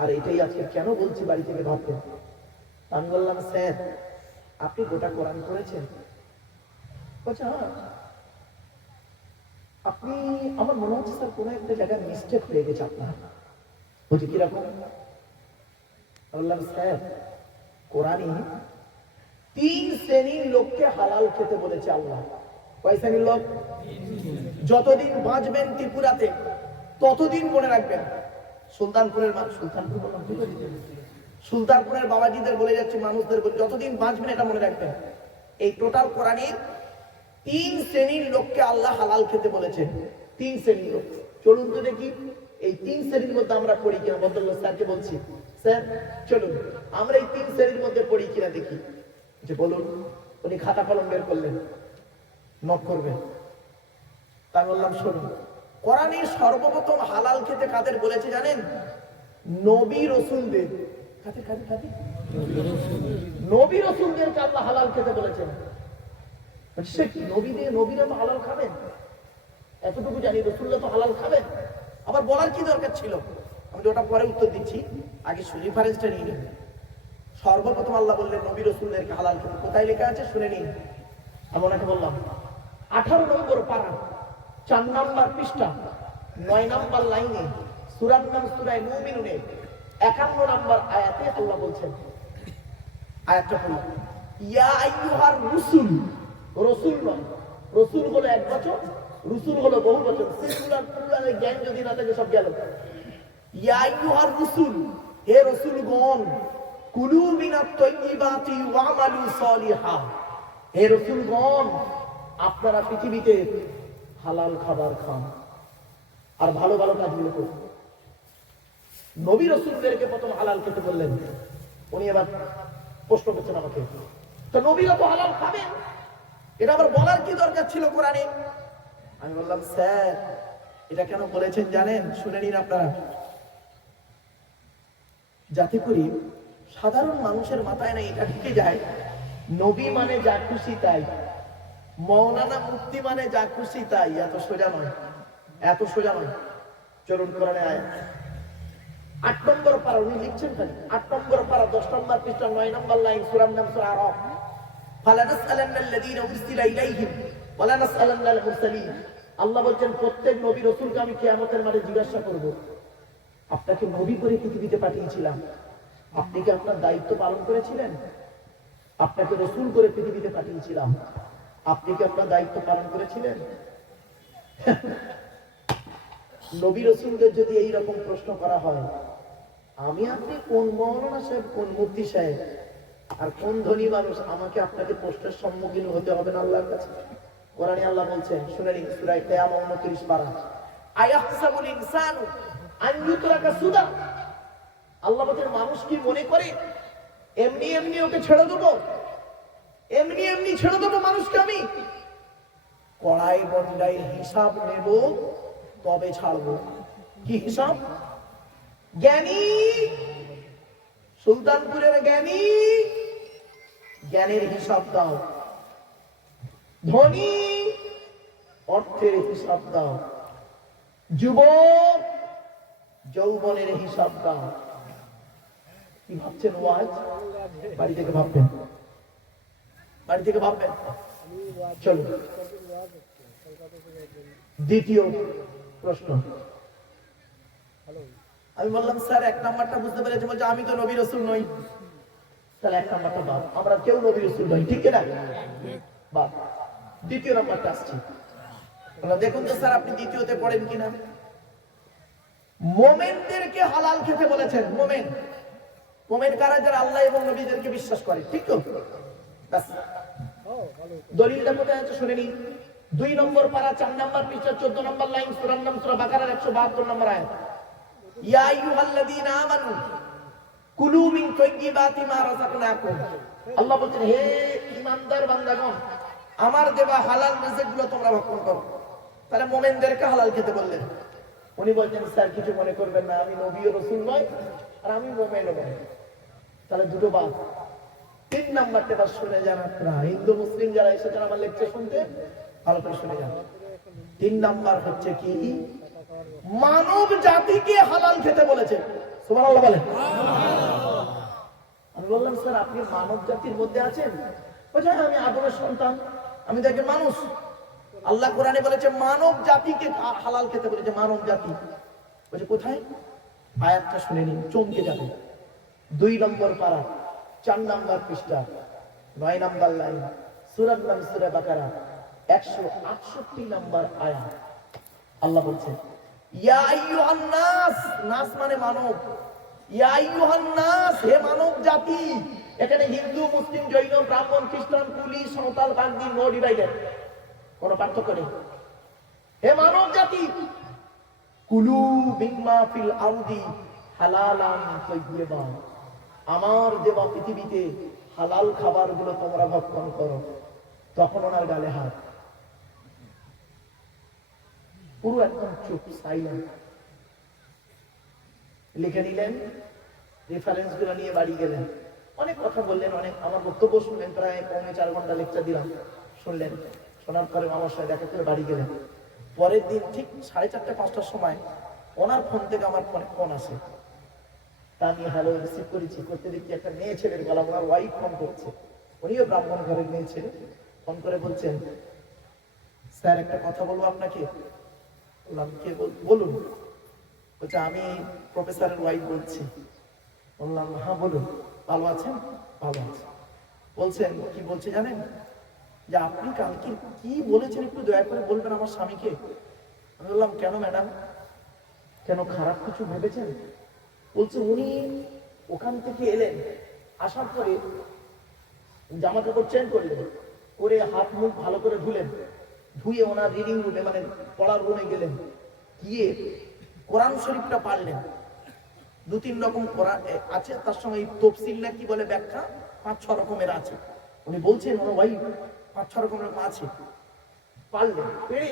আর এটাই আজকে কেন বলছি বাড়ি থেকে ভাবতেন। আমি বললাম, স্যার আপনি গোটা কোরআন পড়েছেন? বলছে, হ্যাঁ। আপনি, আমার মনে হচ্ছে স্যার কোনো একটা জায়গায় মিস্টেক হয়ে গেছে আপনার। বলছি, কিরকম? বললাম, স্যার কোরআনে 3 শ্রেণীর লোককে হালাল খেতে বলেছে আল্লাহ। কয় শ্রেণীর লোক? যতদিন বাঁচবেন ত্রিপুরাতে ততদিন মনে রাখবেন, সুলতানপুরের সুলতানপুরের বাবাজিদের বলে যাচ্ছে, মানুষদের যতদিন বাঁচবেন এটা মনে রাখবেন, এই টোটাল কোরআনের 3 শ্রেণীর লোককে আল্লাহ হালাল খেতে বলেছেন। 3 শ্রেণীর লোক। চলুন তো দেখি এই 3 শ্রেণীর মধ্যে আমরা পড়ি কিনা। বদরুল্লাহ স্যারকে বলছি, স্যার চলুন আমরা এই 3 শ্রেণীর মধ্যে পড়ি কিনা দেখি। যে বলুন। উনি খাতা কলম বের করলেন, নক করবেন। তা বললাম শুনুন, কোরআনে সর্বপ্রথম হালাল খেতে কাদের বলেছে জানেন? নবী রাসূলদের। নবী রাসূলদেরকে আল্লাহ হালাল খেতে বলেছেন। সে কি নবীরা তো হালাল খাবেন, এতটুকু জানি। রাসূলরা তো হালাল খাবেন, আবার বলার কি দরকার ছিল? আমি ওটা পরে উত্তর দিচ্ছি, আগে রেফারেন্সটা নিয়ে নিন। সর্বপ্রথম আল্লাহ বললেন নবী রাসূলদেরকে হালাল খেতে। কোথায় লেখা আছে শুনে নিন। আমি ওনাকে বললাম 18 নম্বর পারা 4 নম্বর পৃষ্ঠা 9 নম্বর লাইনে সূরার নাম সূরা মুমিনুনে 51 নম্বর আয়াতে আল্লাহ বলছেন, আয়াতটা পড়ুন। ইয়া আইয়ুহার রুসুল, রাসূল নয়, রাসূল হলো এক বচন, রুসুল হলো বহু বচন। সিঙ্গুলার প্লুরালে জ্ঞান যদি না থাকে সব গেল। ইয়া আইয়ুহার রুসুল, হে রাসূলগণ, কুলু মিনাত তাইয়্যিবাতি ওয়া'মালু সালিহা, হে রাসূলগণ আপনারা পৃথিবীতে হালাল খাবার খান আর ভালো ভালো কাজগুলো করুন। নবী রাসূলদেরকে প্রথম হালাল খেতে বললেন। উনি এবার প্রশ্ন করছেন আমাকে, তো নবীরা তো হালাল খাবেন, এটা আবার বলার কি দরকার ছিল কোরআনে? আমি বললাম, স্যার এটা কেন বলেছেন জানেন? শুনে নিন আপনারা। যাতে করে সাধারণ মানুষের মাথায় না এটা ঢুকে যায়, নবী মানে যা খুশি তাই, মৌলানা মুফতি মানে যা খুশি তাই। এত সোজা নয়, এত সোজা নয়। চলুন কোরআনে আয়াত 8 নম্বর পারা, উনি লিখছেন খালি 8 নম্বর পারা 10 নম্বর পৃষ্ঠা 9 নম্বর লাইন, সূরার নাম সূরা আরাফ। ফালানাসআলান্নাল্লাযীনা উরসিলা ইলাইহিম ওয়ালা নাসআলান্নাল মুরসালিন। আল্লাহ বলেন প্রত্যেক নবী রাসূলকে আমি কিয়ামতের মাঠে জিজ্ঞাসা করব, আপনাকে নবী করে পৃথিবীতে পাঠিয়েছিলাম, আপনি কি আপনার দায়িত্ব পালন করেছিলেন? আপনাকে রাসূল করে পৃথিবীতে পাঠিয়েছিলাম, আপনি কি আপনার দায়িত্ব পালন করেছিলেন? নবী রাসূলদের যদি এই রকম প্রশ্ন করা হয়, আমি আপনি কোন মৌলানা সাহেব, কোন মুফতি সাহেব আর কোন ধনী মানুষ, আমাকে আপনাকে প্রশ্নের সম্মুখীন হতে হবে না আল্লাহর কাছে? কোরআনে আল্লাহ বলছেন, শুনে নিন, সূরা কিয়ামা 29 পারা, আয়াহসাবুল ইনসানু আন ইউতরাকা সুদা। আল্লাহ বলেন মানুষ কি মনে করে এমনি এমনি ওকে ছেড়ে দেবো? এমনি এমনি ছেড়ে দেবো মানুষকে আমি? কড়াই বন্ডাইয়ের হিসাব নেব তবে ছাড়বো। কি হিসাব? জ্ঞানী, সুলতানপুরের জ্ঞানী, জ্ঞানের হিসাব দাও। ধনী, অর্থের হিসাব দাও। যুবক, যৌবনের হিসাব দাও। কি ভাবছেন ওয়াজ? বাড়ি থেকে ভাববেন, বাড়ি থেকে ভাববেন। চলো দ্বিতীয় প্রশ্ন। আমি বললাম, স্যার 1 নাম্বারটা বুঝতে পেরেছি, বলছে আমি তো নবী রাসূল নই। তাহলে 1 নাম্বারটা বাদ, আমরা কেউ নবী রাসূল নই, ঠিক না? বাদ। দ্বিতীয় নাম্বারটা আসছে। দেখুন তো স্যার আপনি দ্বিতীয়তে পড়েন কিনা। মোমেনদেরকে হালাল খেতে বলেছেন। মোমেন, মোমেন কারা? যারা আল্লাহ এবং নবীদেরকে বিশ্বাস করে, ঠিক তো? ব্যাস। দলিলটা কোথায় আছে শুনে নিন। 2 নম্বর পারা 4 নম্বর পৃষ্ঠা 14 নম্বর লাইন, সূরার নাম সূরা বাকারার 172 নম্বর আয়াত। ইয়া আইয়ুহাল্লাযীনা আমানু কুলু মিন তাইয়্যিবাতি মা রাযাকনাকুম। আল্লাহ বলেন, হে ঈমানদার বান্দাগণ, আমার দেওয়া হালাল রিজিকগুলো তোমরা ভক্ষণ করো। তাহলে মুমিনদেরকে হালাল খেতে বললেন। উনি বলছেন, স্যার কিছু মনে করবেন না, আমি নবী ও রাসূল নই আর আমি মুমিনও নই। তাহলে দুটো বাদ। 3 নাম্বারটা এবার শুনে যান আপনারা, হিন্দু মুসলিম যারা এসেছেন আমার লেকচার শুনতে, ভালো করে শুনে যান। 3 নাম্বার হচ্ছে কি? মানব জাতিকে হালাল খেতে বলেছে। সুবহানাল্লাহ বলেন। আমি বললাম, স্যার আপনি মানব জাতির মধ্যে আছেন? বলছে, আমি আদমের সন্তান, আমি তো একজন মানুষ। আল্লাহ কোরআনে বলেছে মানব জাতিকে হালাল খেতে বলেছে। মানব জাতি বলছে কোথায়? আয়াতটা শুনে নিন, চমকে যাবে। 2 নম্বর পারা 4 নম্বর পৃষ্ঠা 9 নম্বর লাইন, সূরার নাম সূরা বাকারা 168 নম্বর আয়াত আল্লাহ বলছেন, ইয়া আইয়ুহান নাস, নাস মানে মানব, ইয়া আইয়ুহান নাস, হে মানব জাতি। এখানে হিন্দু, মুসলিম, জৈন, ব্রাহ্মণ, খ্রিস্টান, কুলি, সাঁওতাল, বাগদি, নো ডিভাইডেড, কোনো পার্থক্য নেই। হে মানব জাতি, কুলু মিম্মা ফিল আরদি হালালান তাইয়্যিবা, আমার দেওয়া পৃথিবীতে হালাল খাবারগুলো তোমরা ভক্ষণ করো। তখন ওনার গালে হাত, পুরো একদম চুপ, সাইলেন্ট। লিখে নিলেন, রেফারেন্স গুলো নিয়ে বাড়ি গেলেন, অনেক কথা বললেন, অনেক আমার বক্তব্য শুনলেন, প্রায় 3.25 ঘন্টা লেকচার দিলাম, শুনলেন। শোনার পরে আমার সাথে দেখা করে বাড়ি গেলেন। পরের দিন ঠিক 4:30-5টার সময় ওনার ফোন থেকে আমার ফোনে ফোন আসে। তা আমি হ্যালো রিসিভ করেছি, করতে দেখছি একটা মেয়ে ছেলের গলা, ওনার ওয়াইফ ফোন করছে, উনিও ব্রাহ্মণ ঘরের মেয়ে ছেলে। ফোন করে বলছেন, স্যার একটা কথা বলবো আপনাকে। বললাম, কে বলুন। বলছে, আমি প্রফেসরের ওয়াইফ বলছি। বললাম, হ্যাঁ বলুন, ভালো আছেন? ভালো আছে। বলছেন, কি বলছে জানেন, যে আপনি কালকে কি বলেছেন একটু দয়া করে বলবেন আমার স্বামীকে। আমি বললাম, কেন ম্যাডাম, কেন খারাপ কিছু ভেবেছেন? বলছে, উনি ওখান থেকে এলেন, আসার পরে জামা কাপড় চেঞ্জ করলেন, করে হাত মুখ ভালো করে ধুলেন, ধুয়ে ওনার রিডিং রুমে মানে পড়ার রুমে গেলেন, গিয়ে কোরআন শরীফটা পারলেন। 2-3 রকম কোরআন আছে, তার সঙ্গে তফসিল না কি বলে ব্যাখ্যা 5-6 রকমের আছে। উনি বলছেন ওনার ওয়াইফ 5-6 রকমের আছে, পারলেন। পেরে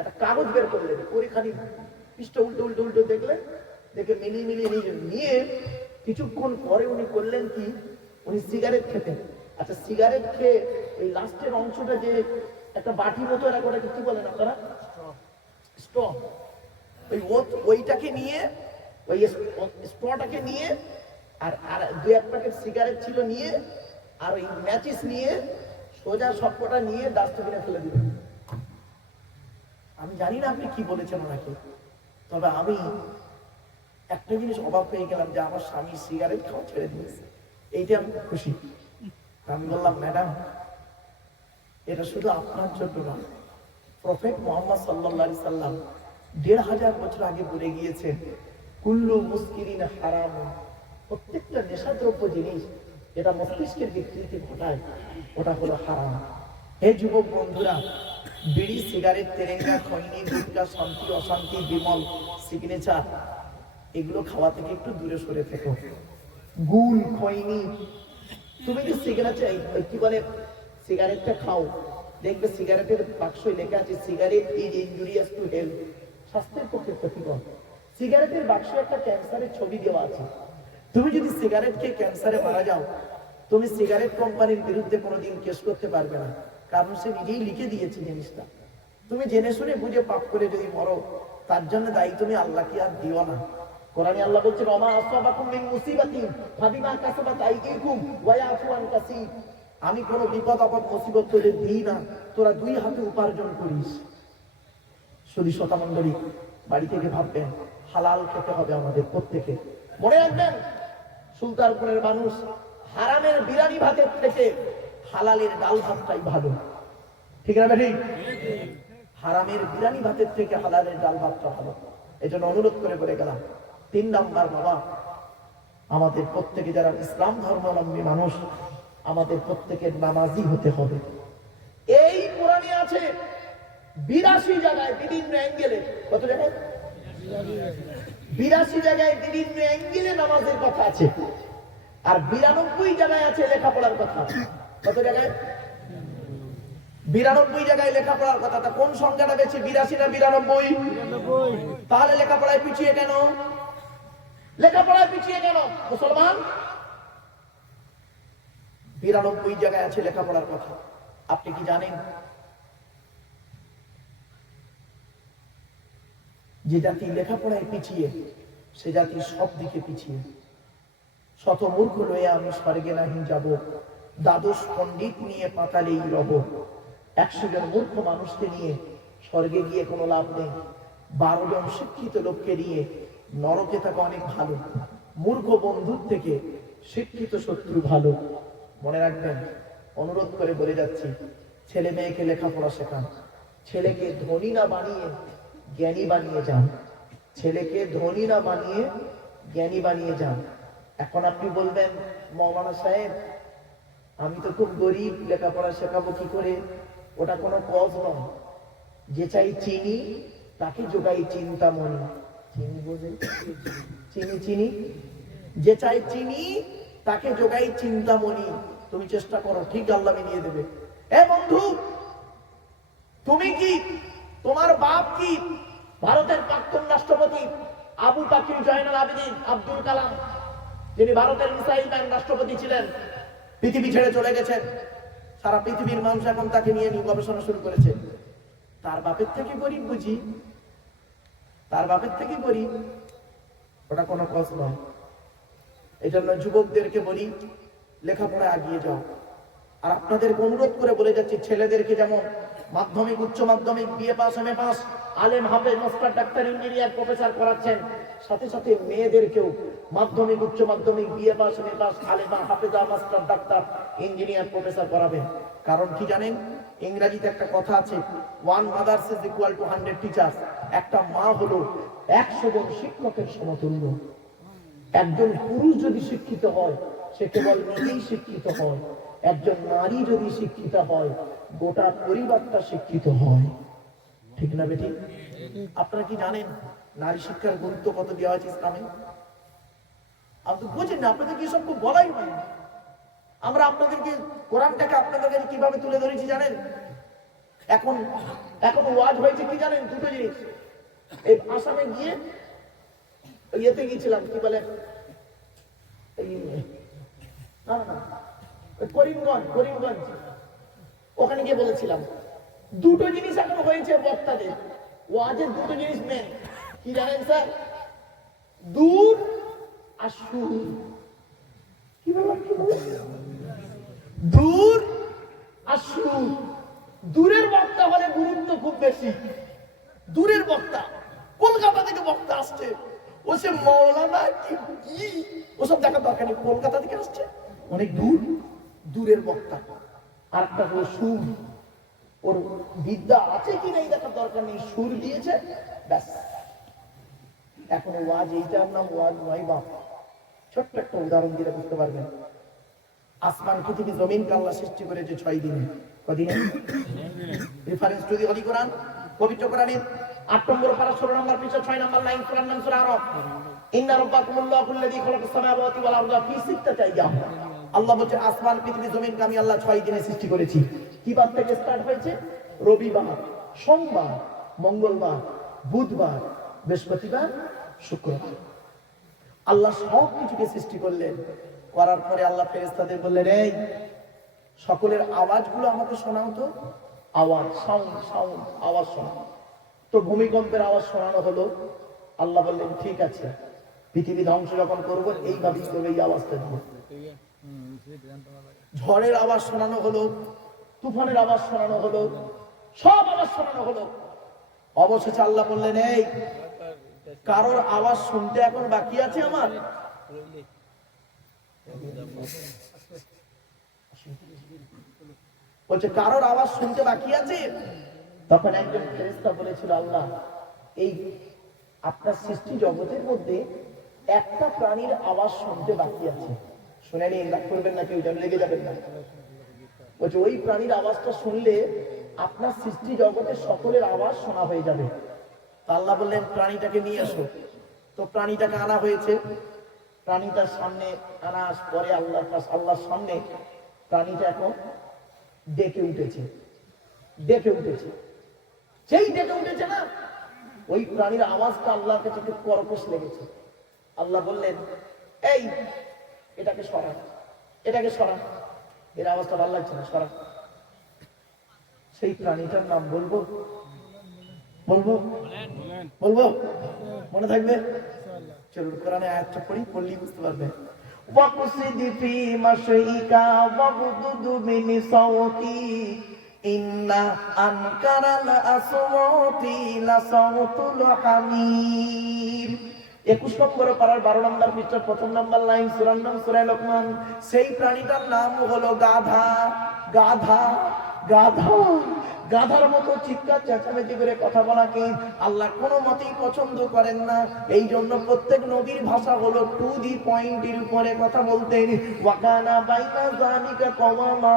একটা কাগজ বের করলেন, করে খালি পৃষ্ঠা উল্টো উল্টো উল্টো দেখলেন, দেখে মিলিয়ে নিয়ে কিছুক্ষণ পরে উনি করলেন কি, উনি সিগারেট খেতেন। আচ্ছা, সিগারেট খেয়ে এই লাস্টের অংশটা যে একটা বাটি মতো এরা করে, কি বলেন আপনারা, স্ট্র, ওইটাকে নিয়ে, ওই স্ট্রটাকে নিয়ে, আর 2-1 প্যাকেট সিগারেট ছিল নিয়ে, আর ওই ম্যাচিস নিয়ে সোজা সবকটা নিয়ে ডাস্টবিনে ফেলে দিবেন। আমি জানি না আপনি কি বলেছেন ওনাকে, তবে আমি একটা জিনিস অবাক হয়ে গেলাম, যে আমার স্বামী সিগারেট খাওয়া ছেড়ে দিয়েছে, এইটা আমি খুশি। আমি বললাম, ম্যাডাম, এটা শুধু আপনার জন্য না, প্রফেট মুহাম্মদ সাল্লাল্লাহু আলাইহি সাল্লাম 1500 বছর আগে বলে গিয়েছেন, কুল্লু মুসকিরিন হারাম, প্রত্যেকটা নেশাদ্রব্য জিনিস যেটা মস্তিষ্কের বিকৃতি ঘটায় ওটা হলো হারাম। হে যুবক বন্ধুরা, বিড়ি, সিগারেট, তেরেঙ্গা, খৈনি, গুটখা, শান্তি অশান্তি, বিমল, সিগনেচার, এগুলো খাওয়া থেকে একটু দূরে সরে থেকো। গুল, খৈনি, তুমি যে সিগারেট, কি বলে, সিগারেটটা খাও, দেখবে সিগারেটের বাক্সে লেখা আছে, cigarette is injurious to health, স্বাস্থ্যের পক্ষে ক্ষতিকর। সিগারেটের বাক্সে একটা ক্যান্সারের ছবি দেওয়া আছে। তুমি যদি সিগারেট খেয়ে ক্যান্সারে মারা যাও, তুমি সিগারেট কোম্পানির বিরুদ্ধে কোনোদিন কেস করতে পারবে না, কারণ সে নিজেই লিখে দিয়েছে জিনিসটা। তুমি জেনে শুনে বুঝে পাপ করে যদি মরো, তার জন্য দায়ী তুমি আল্লাহকে আর দিও না। কোরআনে আল্লাহ বলছেন, ওমা আসাবাকুম মিন মুসিবাতিন ফাবিমা কাসাবাত আইদিকুম ওয়া ইয়াফু আন কাসীর, আমি কোনো বিপদ আপদ মুসিবত তোদের দিই না, তোরা 2 হাতে উপার্জন করিস। শুধু শতামণ্ডলী বাড়ি থেকে ভাববেন, হালাল খেতে হবে আমাদের প্রত্যেকে। মনে রাখবেন, সুলতানপুরের মানুষ হারামের বিরিয়ানি ভাতের থেকে হালালের ডাল ভাতটাই ভালো, ঠিক না ঠিক? হারামের বিরিয়ানি ভাতের থেকে হালালের ডাল ভাতটা ভালো। এই জন্য অনুরোধ করে বলে গেলাম, 3 নাম্বার, বাবা, আমাদের প্রত্যেকে যারা ইসলাম ধর্মাবলম্বী মানুষ, আমাদের প্রত্যেকের নামাজি হতে হবে। এই কোরআনে আছে 82 জায়গায় বিভিন্ন অ্যাঙ্গেলে, কত জায়গায়? 82 জায়গায় বিভিন্ন অ্যাঙ্গেলে নামাজের কথা আছে, আর 92 জায়গায় আছে লেখাপড়ার কথা। কত জায়গায়? 92 জায়গায় লেখাপড়ার কথা। তা কোন সংখ্যাটা বেশি, 82 না 92? তাহলে লেখাপড়ায় পিছিয়ে কেন? লেখাপড়ায় পিছিয়ে কেন মুসলমান? 92 জায়গায় আছে লেখাপড়ার কথা। আপনি কি জানেন যে জাতি লেখাপড়ায় পিছিয়ে, সে জাতি সব দিকে পিছিয়ে। শত মূর্খ লয়ে আমি স্বর্গে নাহি যাব, দ্বাদশ পণ্ডিত নিয়ে পাতালেই রব। 100 জন মূর্খ মানুষকে নিয়ে স্বর্গে গিয়ে কোনো লাভ নেই, 12 জন শিক্ষিত লোককে নিয়ে নরকে থাকা অনেক ভালো। মূর্খ বন্ধুর থেকে শিক্ষিত শত্রু ভালো। মনে রাখবেন, অনুরোধ করে বলে যাচ্ছি, ছেলে মেয়েকে লেখাপড়া শেখান, ছেলেকে ধনী না বানিয়ে জ্ঞানী বানিয়ে যান, ছেলেকে ধনী না বানিয়ে জ্ঞানী বানিয়ে যান। এখন আপনি বলবেন, মৌলানা সাহেব আমি তো খুব গরিব, লেখাপড়া শেখাবো কি করে? ওটা কোনো কজ নয়। যে চাই চিনি তাকে যোগাই চিন্তামণি। চিনি বোঝে? চিনি চিনি, যে চাই চিনি তাকে যোগাই চিন্তামণি। তুমি চেষ্টা করো, ঠিক আল্লাহ মিলিয়ে দেবে। এ বন্ধু, তুমি কি, তোমার বাপ কি ভারতের প্রাক্তন রাষ্ট্রপতি আবু তাকির জয়নুল আবেদিন আব্দুল কালাম, যিনি ভারতের মিসাইল ম্যান রাষ্ট্রপতি ছিলেন, পৃথিবী ছেড়ে চলে গেছেন। সারা পৃথিবীর মানুষ এখন তাকে নিয়ে গবেষণা শুরু করেছে। তার বাপের থেকে গরিব বুঝি? তার বাপের থেকে গরিব? ওটা কোনো কষ্ট নয়। এই জন্য যুবকদেরকে বলি, লেখাপড়ায় এগিয়ে যাও। আর আপনাদেরকে অনুরোধ করে বলে যাচ্ছি, ছেলেদেরকে যেমন মাধ্যমিক, উচ্চ মাধ্যমিক, বিএ পাস, এমএ পাস, আলেম, হাফেজ, মাস্টার, ডাক্তার, ইঞ্জিনিয়ার, প্রফেসর করাচ্ছেন, সাথে সাথে মেয়েদেরকেও মাধ্যমিক, উচ্চ মাধ্যমিক, BA pass, MA pass, আলেমা, হাফেজা, master, doctor, engineer, professor করাবেন। কারণ কি জানেন? ইংরেজিতে একটা কথা আছে, 1 mother is equal to 100 teachers। একটা মা হলো 100 জন শিক্ষকের সমতুল্য। একজন পুরুষ যদি শিক্ষিত হয়, সে কেবল নিজেই শিক্ষিত হয়। একজন নারী যদি শিক্ষিত হয়, গোটা পরিবারটা শিক্ষিত হয়। ঠিক না বেটি? আপনারা কি জানেন নারী শিক্ষার গুরুত্ব কত দেওয়া হয়েছে ইসলামে? আপনি বুঝেন না, আপনাদের কি সব বলাই হয় না। আমরা আপনাদেরকে কোরআনটাকে আপনাদের কাছে কিভাবে তুলে ধরেছি জানেন? এখন ওয়াজ হয়েছে কি জানেন? দুটো জিনিস। এই আসামে গিয়ে ইয়েতে গিয়েছিলাম, কি বলে, করিমগঞ্জ, ওখানে গিয়ে বলেছিলাম দুটো জিনিস এখন হয়েছে বক্তাদের ওয়াজের। দুটো জিনিস মেন, কি জানেন স্যার? দূর আর সুর। কি বললাম? দূর আর সুর। দূরের বক্তা হলে গুরুত্ব খুব বেশি। দূরের বক্তা, কলকাতা থেকে বক্তা আসছে, ও সে মৌলানা কি ওসব দেখার দরকার নেই। কলকাতা থেকে আসছে, অনেক দূর, দূরের বক্তা। আর একটা হলো সুর, ওর বিদ্যা আছে কি নেই দেখার দরকার নেই, সুর দিয়েছে ব্যাস। এখন ওয়াজ, এইটার নাম ওয়াজ নয় বাপ। ছোট্ট একটা উদাহরণ দিলে বুঝতে পারবেন। আসমান, পৃথিবী, জমিন আল্লাহ সৃষ্টি করেছে 6 দিনে। কদিনে? রেফারেন্স টু দি হোলি কোরআন, পবিত্র কোরআনের 8 নম্বর পারা 16 নম্বর পৃষ্ঠা 6 নম্বর লাইন, কোরআন নাম সূরা আরাফ। ইন্না রাব্বাকুমুল্লাহুল্লাযী খালাকাস সামাওয়াতি ওয়াল আরদা ফি সিত্তাতি আইয়াম। আল্লাহ বলছে আসমান, পৃথিবী, জমিনকে আমি আল্লাহ 6 দিনে সৃষ্টি করেছি। কি বার থেকে স্টার্ট হয়েছে? রবিবার, সোমবার, মঙ্গলবার, বুধবার, বৃহস্পতিবার, শুক্রবার। আল্লাহ সব কিছুকে সৃষ্টি করলেন। করার পরে আল্লাহ ফেরেশতাদের বললেন, এই সকলের আওয়াজগুলো আমাকে শোনাও তো। আওয়াজ, সাউন্ড, আওয়াজ শোনাও। তো ভূমিকম্পের আওয়াজ শোনানো হলো। আল্লাহ বললেন, ঠিক আছে, পৃথিবী ধ্বংস যখন করবো এইভাবেই করবে, এই আওয়াজটা দিয়ে। ঝড়ের আওয়াজ শোনানো হলো, তুফানের আওয়াজ শোনানো হলো, সব আওয়াজ শোনানো হলো। অবশেষে আল্লাহ বললেন, এই কারোর আওয়াজ শুনতে এখন বাকি আছে আমার? বলছে কারোর আওয়াজ শুনতে বাকি আছে? তখন একজন ফেরেশতা বলেছিল, আল্লাহ, এই আপনার সৃষ্টি জগতের মধ্যে একটা প্রাণীর আওয়াজ শুনতে বাকি আছে। শুনে নিন, রাগ করবেন না, কেউ যেন লেগে যাবেন না। বলছে ওই প্রাণীর আওয়াজটা শুনলে আপনার সৃষ্টি জগতের সকলের আওয়াজ শোনা হয়ে যাবে। আল্লাহ বললেন, প্রাণীটাকে নিয়ে আসো। তো প্রাণীটাকে আনা হয়েছে। প্রাণীটার সামনে আনা পরে আল্লাহর সামনে প্রাণীটা এখন ডেকে উঠেছে। সেই ডেকে উঠেছে না, ওই প্রাণীর আওয়াজটা আল্লাহর কাছে একটু কর্কশ লেগেছে। আল্লাহ বললেন, এই এটাকে সরা, এর আওয়াজটা ভালো লাগছে না, সরা। সেই প্রাণীটার নাম বলবো? মনে থাকবে? চলুন কোরআনে আয়াতটা পড়ি, পড়লেই বুঝতে পারবে। ওয়াকসিদ ফি মাশাইকা ওয়াগদুদ মিন সাওতি ইন্না আনকারাল আসওয়াতি লাসাওতুল হামির। 21 নম্বর পারার 12 নম্বর পৃষ্ঠার 1 নম্বর লাইন, সূরার নাম সূরা লোকমান। সেই প্রাণীটার নাম হলো গাধা। গাধা, গাধার মতো চিৎকার চেঁচামেচি করে কথা বলাকে আল্লাহ কোনো মতেই পছন্দ করেন না। এই জন্য প্রত্যেক নবীর ভাষা হলো টু দি পয়েন্টের উপরে কথা বলতেন। ওয়াকানা বাইনা যালিকা কওয়ামা,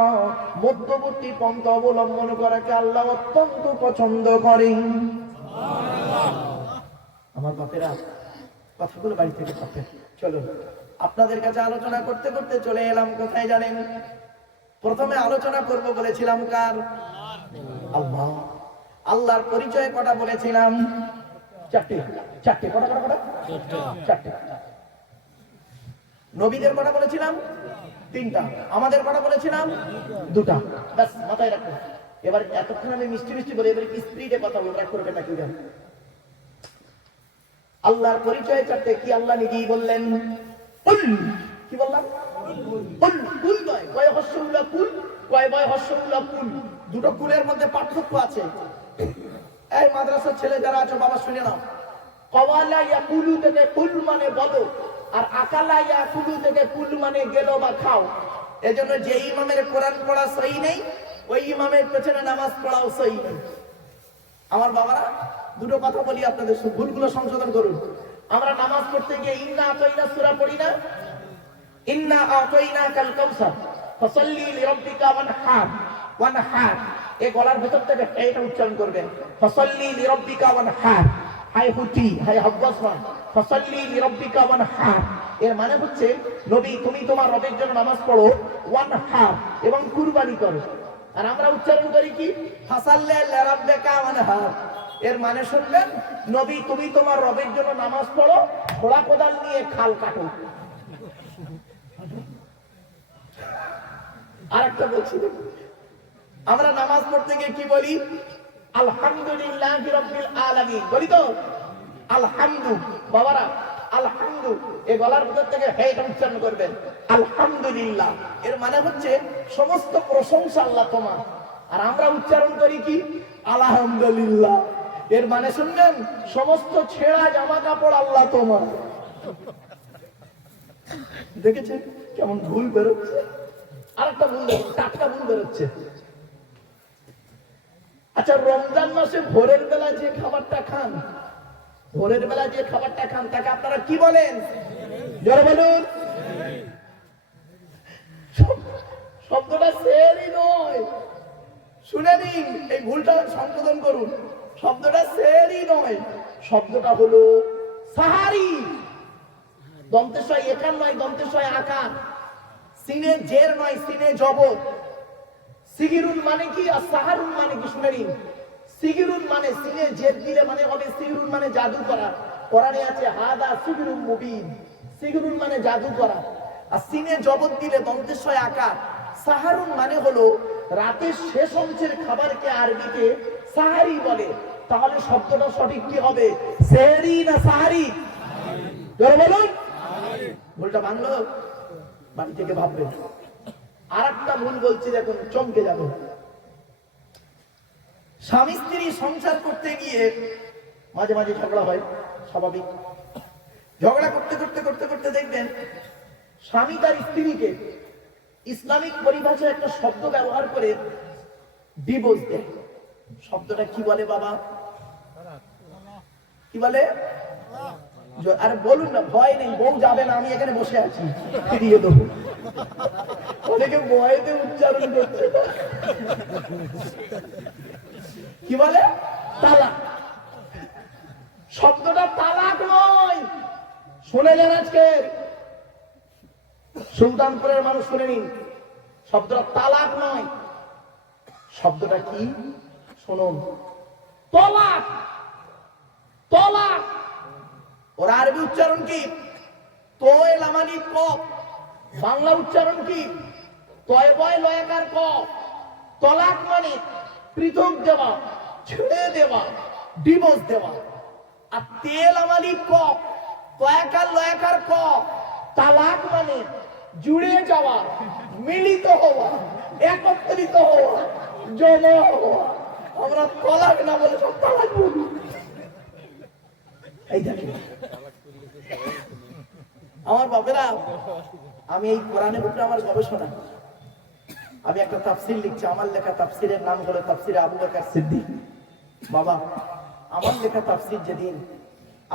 মধ্যবর্তী পন্থা অবলম্বন করাকে আল্লাহ অত্যন্ত পছন্দ করেন। আমার বাপেরা, কথাগুলো বাড়ি থেকে পাবেন। চলো, আপনাদের কাছে আলোচনা করতে করতে চলে এলাম কোথায় জানেন? প্রথমে আলোচনা করব বলেছিলাম কার? আল্লাহ। আল্লাহর পরিচয় কটা বলেছিলাম? চারটে। চারটে কটা কটা কটা? চারটে। নবীদের কটা বলেছিলাম? তিনটা। আমাদের কটা বলেছিলাম? দুটা। ব্যাস, মাথায় রাখো। এবার এতক্ষণ আমি মিষ্টি মিষ্টি বলে এবার স্ত্রীতে কথা বলবো, রাখ করে তাকিয়ে যান। আল্লাহর পরিচয় চারটে। কি আল্লাহ নিজেই বললেন? কুল। কি বললাম? কুল। কুল নয়, কয় হস্যউল্লাহ কুল, কয় বয় হস্যউল্লাহ কুল। দুটো কুলের মধ্যে পার্থক্য আছে। এই মাদ্রাসার ছেলে যারা আছো বাবা শুনে নাও। কওয়ালা ইয়াকুলু থেকে কুল মানে বলো, আর আকালা ইয়াকুলু থেকে কুল মানে গেল বা খাও। এজন্য যে ইমামের কোরআন পড়া সহি নেই, ওই ইমামের পেছনে নামাজ পড়াও সহি নেই। আমার বাবারা, দুটো কথা বলি আপনাদের, ভুলগুলো সংশোধন করুন। আমরা নামাজ পড়তে গিয়ে ইন্না আতাইনা সূরা পড়ি না? ইন্না আতাইনাকাল কাউসার ফাসাল্লি লিরাব্বিকা ওয়ানহার। ওয়ানহার এই গলার ভেতর থেকে এটা উচ্চারণ করবেন। ফাসাল্লি লিরাব্বিকা ওয়ানহার। High হুটি, high হাব্বাসমান। ফাসাল্লি লিরাব্বিকা ওয়ানহার এর মানে হচ্ছে নবী তুমি তোমার রবের জন্য নামাজ পড়ো, ওয়ানহার এবং কুরবানি করো। আর আমরা উচ্চারণ করি কি? ফাসাল্লি লিরাব্বিকা ওয়ানহার। এর মানে শুনবেন, নবী তুমি তোমার রবের জন্য নামাজ পড়ো, ঘোড়া কোদাল নিয়ে খাল কাটো। আরেকটা বলছি, আমরা নামাজ পড়তে গিয়ে কি বলি? আলহামদুলিল্লাহি রাব্বিল আলামিন বলি তো? আলহামদু। বাবারা, আলহামদু এই গলার ভিতর থেকে হেটা উচ্চারণ করবেন। আলহামদুলিল্লাহ এর মানে হচ্ছে সমস্ত প্রশংসা আল্লাহ তোমার। আর আমরা উচ্চারণ করি কি? আলহামদুলিল্লাহ এর মানে শুনবেন, সমস্ত ছেঁড়া জামা কাপড় আল্লাহ তোমার। দেখেছেন কেমন ভুল বেরোচ্ছে? আরেকটা ভুল, টাটকা ভুল বেরোচ্ছে। আচ্ছা, রমজান মাসে ভোরের বেলা যে খাবারটা খান, ভোরের বেলা যে খাবারটা খান তাকে আপনারা কি বলেন? জোরে বলুন। শব্দটা সেহরি নয়, শুনে নিন, এই ভুলটা সংশোধন করুন। শব্দটা সেহরি নয়, শব্দটা হলো সাহারি। দন্তেশ্বয় একার নয়, দন্তেশ্বয় আকার। সিনে জের নয়, সিনে জবর। সিগিরুন মানে কি আর সাহারুন মানে কি শুনে নিন। সিগিরুন মানে সিনে জের দিলে মানে হবে সিগিরুন মানে জাদু করা। কোরআনে আছে হাদা সিগিরুন মুবিন। সিগিরুন মানে জাদু করা। আর সিনে জবর দিলে দন্তেশ্বয় আকার। সাহারুন মানে হলো রাতের শেষ অংশের খাবারকে আরবিতে সাহারি বলে। তাহলে শব্দটা সঠিক কি হবে? সেহরি না সাহারি? জোরে বলুন। ভুলটা ভাঙলো, বাড়ি থেকে ভাববেন। আর একটা ভুল বলছি, দেখুন চমকে যাবে। স্বামী স্ত্রী সংসার করতে গিয়ে মাঝে মাঝে ঝগড়া হয়, স্বাভাবিক। ঝগড়া করতে করতে করতে করতে দেখবেন স্বামী তার স্ত্রীকে ইসলামিক পরিভাষায় একটা শব্দ ব্যবহার করে ডিভোর্স দেয়। শব্দটা কি বলে বাবা? কি বলে? আরে বলুন না, ভয় নেই, বউ যাবে না, আমি এখানে বসে আছি, ফিরিয়ে দেবো। অনেকে ভয়েতে উচ্চারণ করছে। কি বলে? তালাক। শব্দটা তালাক নয়, শুনেলেন আজকে? সুলতানপুরের মানুষ শুনে নিন, শব্দটা তালাক নয়। শব্দটা কি শুনুন, তলাক। তলাক ওর আরবি উচ্চারণ কি? তোয় লামালি ক। বাংলা উচ্চারণ কি? তয় বয় লয়াকার ক। তলাক মানে পৃথক দেওয়া, ছেড়ে দেওয়া, ডিভোর্স দেওয়া। আর তেল আমালি ক, তয়াকার লয়াকার ক। তালাক মানে জুড়ে যাওয়া, মিলিত হওয়া, একত্রিত হওয়া, জমা হওয়া। আমরা তলাক না বলে সব তালাক বলি। এই দেখেন আমার বাপেরা, আমি এই কোরআনের উপরে আমার গবেষণা। আমি একটা তাফসির লিখছি, আমার লেখা তাফসিরের নাম হলো তাফসিরে আবু বকর সিদ্দিক। বাবা, আমার লেখা তাফসির যেদিন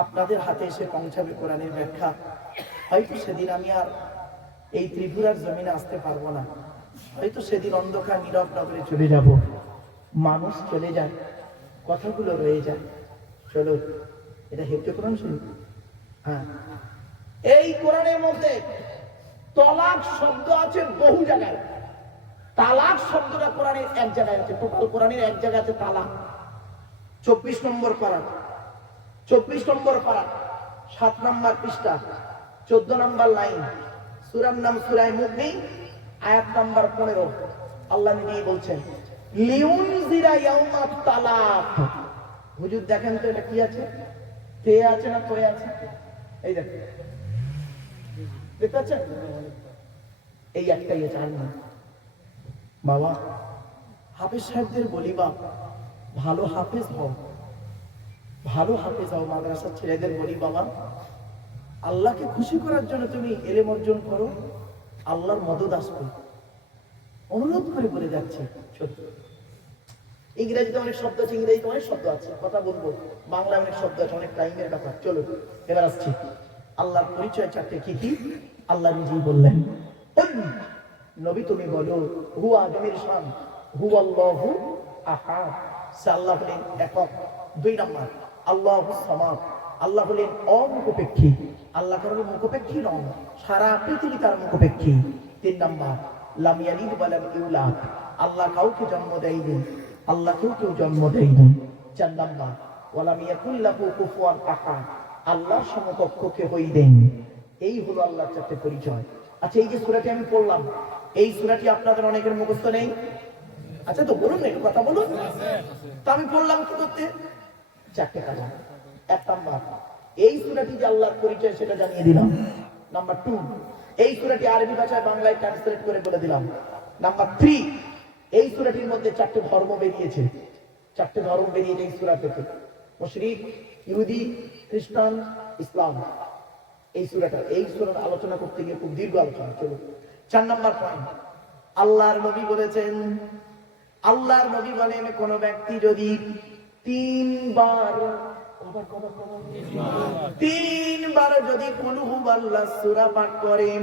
আপনাদের হাতে এসে পৌঁছাবে কোরআনের ব্যাখ্যা, হয়তো সেদিন আমি আর এই ত্রিপুরার জমিনে আসতে পারবো না। হয়তো সেদিন অন্ধকার নীরব নগরে চলে যাব, মানুষ চলে যায়, কথাগুলো রয়ে যায়। চলো এটা হেফজে কোরআন শুনি। হ্যাঁ, এই কোরআনের মধ্যে তলাক শব্দ আছে বহু জায়গায়। তালাক শব্দটা কোরআনের এক জায়গায় আছে, টোটাল কোরআনের এক জায়গায় আছে তালাক। 24 নম্বর পারা, 24 নম্বর পারা, 7 নম্বর পৃষ্ঠা, 14 নম্বর লাইন, সূরার নাম সূরা মুমিন, আয়াত নাম্বার 15। আল্লাহ নিজেই বলছেন লিউনজিরা ইয়াউমাত তালাক। হুজুর দেখেন তো এটা কি আছে, তে আছে না তোয়ে আছে? এই দেখেন, দেখতে পাচ্ছেন? এই একটাই আছে, আর না। বাবা, হাফেজ সাহেবদের বলি, বাপ ভালো হাফেজ হও, ভালো হাফেজ হও। মাদ্রাসার ছেলেদের বলি, বাবা আল্লাহকে খুশি করার জন্য তুমি ইলম অর্জন করো, আল্লাহর মদদ আসবে। অনুরোধ করে বলে যাচ্ছে। ইংরেজিতে অনেক শব্দ আছে, ইংরেজিতে অনেক শব্দ আছে, কথা বলবো, বাংলা অনেক শব্দ আছে, অনেক টাইমের ব্যাপার। চলো এবার আসছি। আল্লাহর পরিচয় চারটে, কি কি আল্লাহ নিজেই বললেন। নবী তুমি বলো, হুয়া আদমের শান, হুয়াল্লাহু আহাদ, সে আল্লাহ হলেন একক। 2 নম্বর আল্লাহুস সামাদ, আল্লাহ হলেন অমুখপেক্ষী, আল্লাহ কারোর মুখপেক্ষী নন, সারা পৃথিবী তার মুখপেক্ষী। 3 নম্বর লাম ইয়ালিদ ওয়া লাম ইউলাদ, আল্লাহ কাউকে জন্ম দেয়নি, আল্লাহ কেউ জন্ম দেয়নি। 4 নম্বর ওয়া লাম ইয়াকুল লাহু কুফুয়ান আহাদ, আল্লাহর সমকক্ষ কেউই নেই। এই হলো আল্লাহর চারটি পরিচয়। আচ্ছা, এই যে সূরাটি আমি পড়লাম, এই সূরাটি আপনাদের অনেকের মুখস্থ নেই। আচ্ছা তো বলুন না, একটু কথা বলুন। তা আমি পড়লাম কি করতে? 4টে কাজ। 1 নাম্বার, এই সূরাটি যে আল্লাহর পরিচয় সেটা জানিয়ে দিলাম। নাম্বার 2, এই সূরাটি আরবি ভাষায় বাংলায় ট্রান্সলেট করে বলে দিলাম। নাম্বার 3, এই সূরাটির মধ্যে 4টে ধর্ম বেরিয়েছে, 4টে ধর্ম বেরিয়েছে এই সূরা থেকে, মুশরিক, ইহুদি, খ্রিস্টান, ইসলাম। এই সূরার আলোচনা করতে গিয়ে খুব দীর্ঘ আলোচনা। চলো 4 নাম্বার পয়েন্ট, আল্লাহর নবী বলেছেন, আল্লাহর নবী বলেন কোন ব্যক্তি যদি 3 বার যদি কুল হুয়াল্লাহ সূরা পাঠ করেন,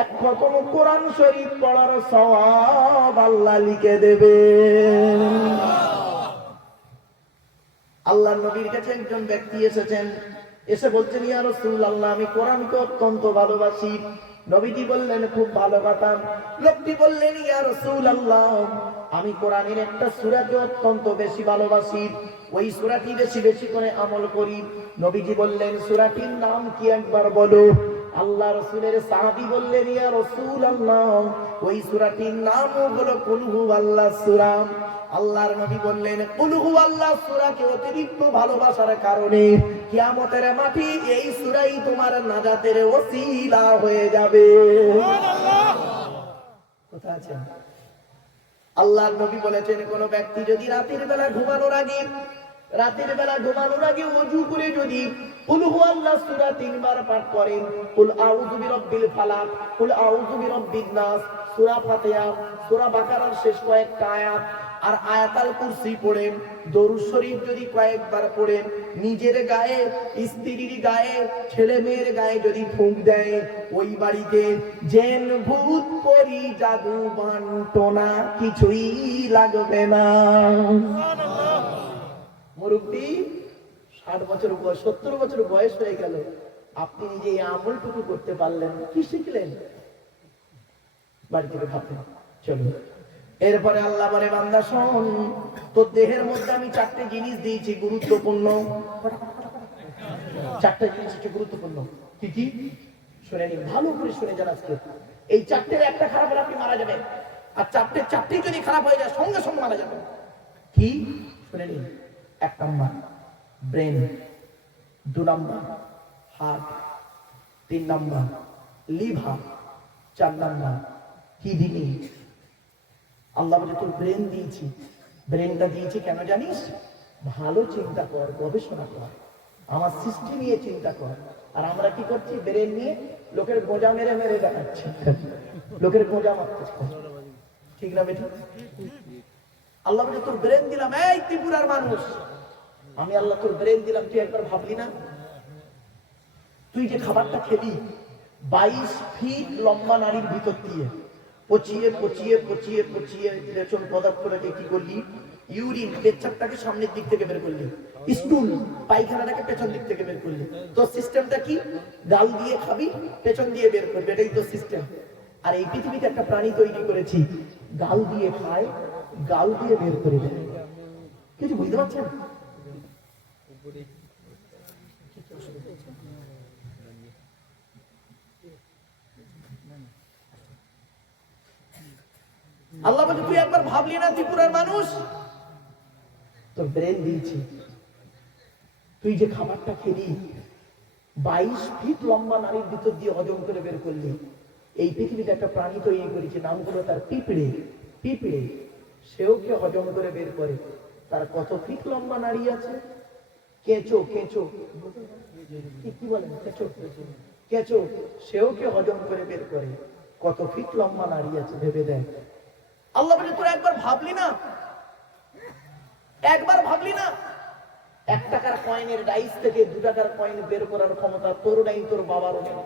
1 খতম কোরআন শরীফ পড়ার সওয়াব আল্লাহ লিখে দেবেন। আল্লাহর নবীর কাছে একজন ব্যক্তি এসেছেন, এসে বলছেন, ইয়া রাসূলুল্লাহ, আমি কোরআনকে অত্যন্ত ভালোবাসি। নবীজি বললেন, খুব ভালো কথা। লোকটি বললেন, ইয়া রাসূলুল্লাহ, আমি কোরআনের একটা সূরাকে অত্যন্ত বেশি ভালোবাসি, ওই সূরাটি বেশি বেশি করে আমল করি। নবীজি বললেন, সূরাটির নাম কি একবার বলো। আল্লাহ রাসূলের সাহাবী বললেন, ইয়া রাসূলুল্লাহ, ওই সূরাটির নাম হলো কুল হুয়াল্লাহ সূরা। আল্লাহর নবী বললেন, কুল হুয়াল্লাহ সূরাকে অতিরিক্ত ভালোবাসার কারণে কিয়ামতের মাঠে এই সূরাই তোমার নাজাতের ওসিলা হয়ে যাবে। সুবহানাল্লাহ। কোথায় আছেন? আল্লাহর নবী বলেছেন, কোন ব্যক্তি যদি রাতের বেলা ঘুমানোর আগে ওযু করে যদি কুল হুয়াল্লাহ সূরা 3 বার পাঠ করেন, কুল আউযু বিরাব্বিল ফালাক, কুল আউযু বিরাব্বিন নাস, সূরা ফাতিহা, সূরা বাকারার শেষ কয়েকটা আয়াত, আর আয়াতুল কুরসি পড়েন, দরুদ শরীফ যদি কয়েকবার পড়েন, নিজের গায়ে, স্ত্রীর গায়ে, ছেলে মেয়ের গায়ে যদি ফুঁক দেয়, ওই বাড়িতে জেন ভূত পরি জাদু বান্টনা কিছুই লাগবে না। সুবহানাল্লাহ। মুরব্বি 60 বছর বয়স, 70 বছর বয়স হয়ে গেল, আপনি নিজে এই আমলটুকু করতে পারলেন, কি শিখলেন? বাড়ি থেকে ভাবলেন। চলুন এরপরে আল্লাহ বলে, বান্দা শোন, তোর দেহের মধ্যে আমি 4টে জিনিস দিয়েছি গুরুত্বপূর্ণ। 4টে জিনিস হচ্ছে গুরুত্বপূর্ণ। কি কি শুনে নিন, ভালো করে শুনে যান। আজকে এই 4টের একটা খারাপ হলে আপনি মারা যাবেন, আর 4টেই যদি খারাপ হয়ে যায় সঙ্গে সঙ্গে মারা যাবেন। কি শুনে নিন। 1 number brain, 2 number heart, 3 number liver, 4 number kidney. Allah বলে, তোর ব্রেন দিয়েছি। ব্রেনটা দিয়েছি কেন জানিস? ভালো চিন্তা কর, গবেষণা কর, আমার সৃষ্টি নিয়ে চিন্তা কর। আর আমরা কি করছি? ব্রেন নিয়ে লোকের গোঁজা মেরে মেরে দেখাচ্ছি, লোকের গোঁজা মারতেছি। ঠিক না বেটি? আল্লাহ বলে তোর ব্রেন দিলাম, এই ত্রিপুরার মানুষ, আমি আল্লাহ তোর ব্রেন দিলাম, তুই একবার ভাবলি না তুই যে খাবারটা খেলি 22 ফিট লম্বা নারীর ভিতর দিয়ে পচিয়ে পচিয়ে পচিয়ে পচিয়ে রেচন পদার্থটাকে কি করলি, ইউরিন পেচ্ছাপটাকে সামনের দিক থেকে বের করলি, স্টুল পায়খানাটাকে পেছন দিক থেকে বের করলি, তোর সিস্টেমটা কি? গাল দিয়ে খাবি, পেছন দিয়ে বের করবি, এটাই তোর সিস্টেম। আর এই পৃথিবীতে একটা প্রাণী তৈরি করেছি, গাল দিয়ে খায়, গাল দিয়ে বের করে দেয়। কিছু বুঝতে পারছেন? আল্লাহ বলছে তুই একবার ভাবলি না ত্রিপুরার মানুষ, তোর ব্রেন দিয়েছি, তুই যে খাবারটা খেলি 22 ফিট লম্বা নারীর ভিতর দিয়ে হজম করে বের করলি। এই পৃথিবীতে একটা প্রাণী তৈরি করেছে, নাম হলো তার পিঁপড়ে। পিঁপড়ে সেও কে হজম করে বের করে। তার কত ফিট লম্বা নারী আছে? কেঁচো, কেঁচো কি বলেন, কেঁচো, কেঁচো সেও কে হজম করে বের করে। কত ফিট লম্বা নারী আছে ভেবে দেখ। আল্লাহ বলে তোরা একবার ভাবলি না, একবার ভাবলি না 1 টাকার কয়েনের ডাইস থেকে 2 টাকার কয়েন বের করার ক্ষমতা তোর নাই, তোর বাবারও নেই।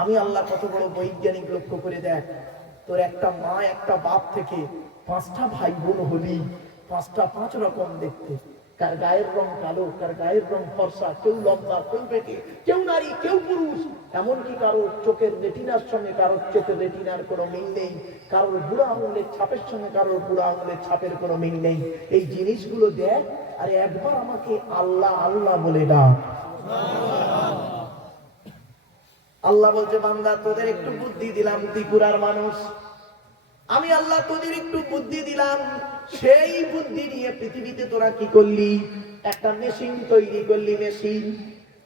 আমি আল্লাহ কত বড় বৈজ্ঞানিক, লক্ষ্য করে দেখ, তোর একটা মা একটা বাপ থেকে 5টা ভাই বোন হলি, 5টা 5 রকম দেখতে। কার গায়ের রং কালো, কার গায়ের রং ফর্সা, কেউ লম্বা, কেউ বেটে, কেউ নারী, কেউ পুরুষ। এমনকি কারোর চোখের রেটিনার সঙ্গে কারোর চোখের রেটিনার কোনো মিল নেই, কারোর বুড়া আঙুলের ছাপের সঙ্গে কারোর বুড়া আঙুলের ছাপের কোনো মিল নেই। এই জিনিসগুলো দেখ, আরে একবার আমাকে আল্লাহ আল্লাহ বলে ডাক। আল্লাহ বলছে বান্দা তোদের একটু বুদ্ধি দিলাম ত্রিপুরার মানুষ, আমি আল্লাহ তোদের একটু বুদ্ধি দিলাম, সেই বুদ্ধি নিয়ে পৃথিবীতে তোরা কি করলি? একটা মেশিন তৈরি করলি, মেশিন।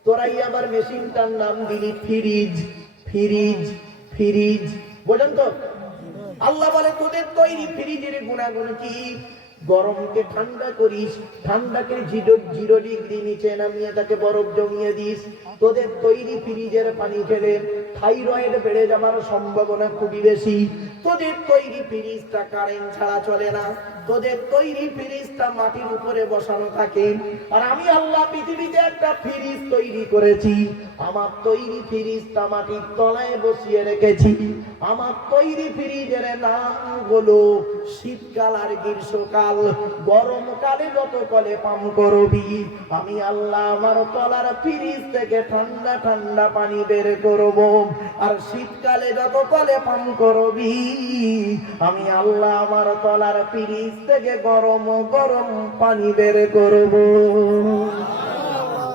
তোরাই আবার মেশিনটার নাম দিলি ফ্রিজ। ফ্রিজ, ফ্রিজ বোঝেন তো? আল্লাহ বলে তোদের তৈরি ফ্রিজের গুণাগুণ কি? গরমকে ঠান্ডা করিস, ঠান্ডাকে 0 ডিগ্রি নিচে নামিয়ে তাকে বরফ জমিয়ে দিস। তোদের তৈরি ফ্রিজের পানি খেলে থাইরয়েড বেড়ে যাওয়ার সম্ভাবনা খুবই বেশি। তোদের তৈরি ফ্রিজটা কারেন্ট ছাড়া চলে না, তোদের তৈরি ফ্রিজটা মাটির উপরে বসানো থাকে। আর আমি আল্লাহ পৃথিবীতে একটা ফ্রিজ তৈরি করেছি, আমার তৈরি ফ্রিজটা মাটির তলায় বসিয়ে রেখেছি। আমার তৈরি ফ্রিজের নাম হলো শীতকাল আর গ্রীষ্মকাল। গরমকালে যত কলে পাম করবি, আমি আল্লাহ আমার তলার ফ্রিজ থেকে ঠান্ডা ঠান্ডা পানি বের করব। আর শীতকালে যত কলে পাম করবি, আমি আল্লাহ আমার তলার ফ্রিজ থেকে গরম গরম পানি বের করব।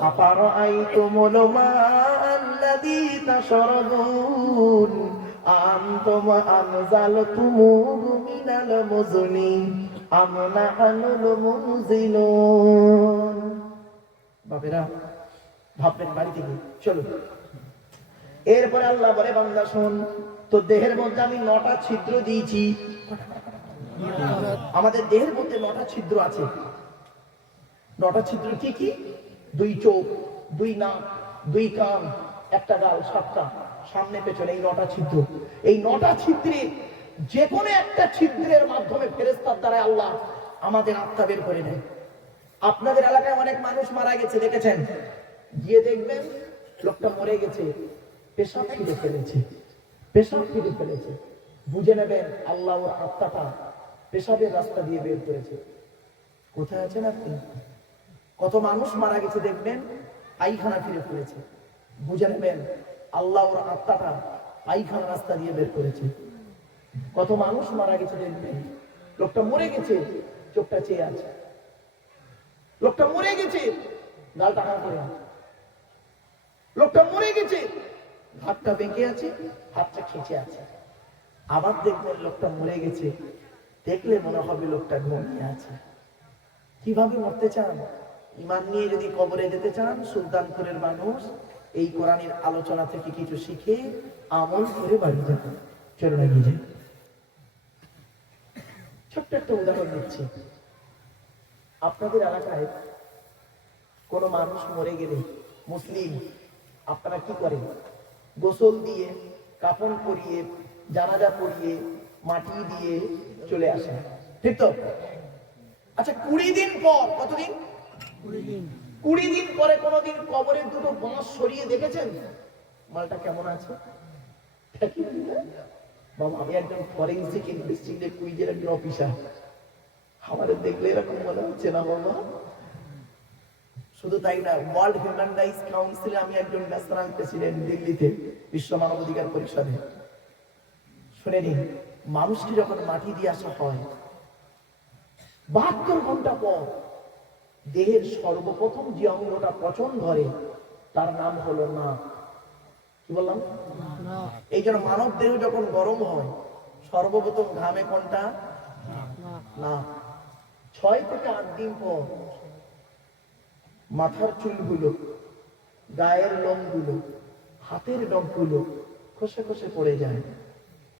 আফারাআইতুমুল মা'আল্লাযী তাশরাবুন আনতুম আনজালতুমুহু মিনাল মুজনি আম নাহনুল মুনজিলুন। বাবেরা ভাববেন বাড়ি থেকে চলো। এরপরে আল্লাহ বলে বান্দা শোন, তো দেহের মধ্যে আমি 9টা ছিদ্র দিয়েছি। আমাদের দেহের মধ্যে 9টা ছিদ্র আছে। 9টা ছিদ্র কি কি? 2 চোখ, 2 নাক, 2 কান, 1টা গাল, 7টা সামনে পেছনে, এই 9টা ছিদ্র। এই 9টা ছিদ্রে যে কোনো একটা ছিদ্রের মাধ্যমে ফেরেশতার দ্বারা আল্লাহ আমাদের আত্মা বের করে নেয়। আপনাদের এলাকায় অনেক মানুষ মারা গেছে, দেখেছেন? গিয়ে দেখবেন লোকটা মরে গেছে, পেশাব ফিরে ফেলেছে, পেশাব ফিরে ফেলেছে। বুঝে নেবেন আল্লাহ ওর আত্মাটা পেশাবের রাস্তা দিয়ে বের করেছে। কোথায় আছেন আপনি? কত মানুষ মারা গেছে দেখবেন পায়খানা ফিরে ফেলেছে। বুঝে নেবেন আল্লাহ ওর আত্মাটা পায়খানা রাস্তা দিয়ে বের করেছে। কত মানুষ মারা গেছে দেখবেন লোকটা মরে গেছে, চোখটা চেয়ে আছে। লোকটা মরে গেছে, গালটা হাঁ করে আছে। লোকটা মরে গেছে, হাতটা বেঁকে আছে, হাতটা খেঁচে আছে। আবার দেখবেন লোকটা মরে গেছে, দেখলে মনে হবে লোকটা ঘুমিয়ে আছে। কিভাবে মরতে চান? ঈমান নিয়ে যদি কবরে যেতে চান, সুলতানপুরের মানুষ এই কোরআনের আলোচনা থেকে কিছু শিখে আমল করে বাড়ি যাবেন। চলো না গিয়ে ছোট্ট একটা উদাহরণ দিচ্ছি। আপনাদের এলাকায় কোন মানুষ মরে গেলে মুসলিম আপনারা কি করেন? গোসল দিয়ে, কাফন পরিয়ে, জানাজা পরিয়ে, মাটি দিয়ে চলে আসে, ঠিক তো? আচ্ছা 20 দিন পর, কতদিন? 20 দিন পরে কোনোদিন কবরের দুটো বাঁশ সরিয়ে দেখেছেন মালটা কেমন আছে? বাবা আমি একজন ফরেন্সিক ইনভেস্টিগেটিভ কুইজের একজন অফিসার, আমাদের দেখলে এরকম মনে হচ্ছে না বাবা? শুধু তাই না, ওয়ার্ল্ড হিউম্যান রাইটস কাউন্সিলে আমি একজন ন্যাশনাল প্রেসিডেন্ট দিল্লিতে, বিশ্ব মানবাধিকার পরিষদে। শুনে নিন, মানুষকে যখন মাটি দিয়ে আসা হয় 72 ঘন্টা পর দেহের সর্বপ্রথম যে অঙ্গটা পচন ধরে তার নাম হলো নাক। কি বললাম? এই জন্য মানব দেহ যখন গরম হয় সর্বপ্রথম ঘামে কোনটা? না। 6 থেকে 8 দিন পর মাথার চুলগুলো, গায়ের লোমগুলো, হাতের নখগুলো খসে খসে পড়ে যায়।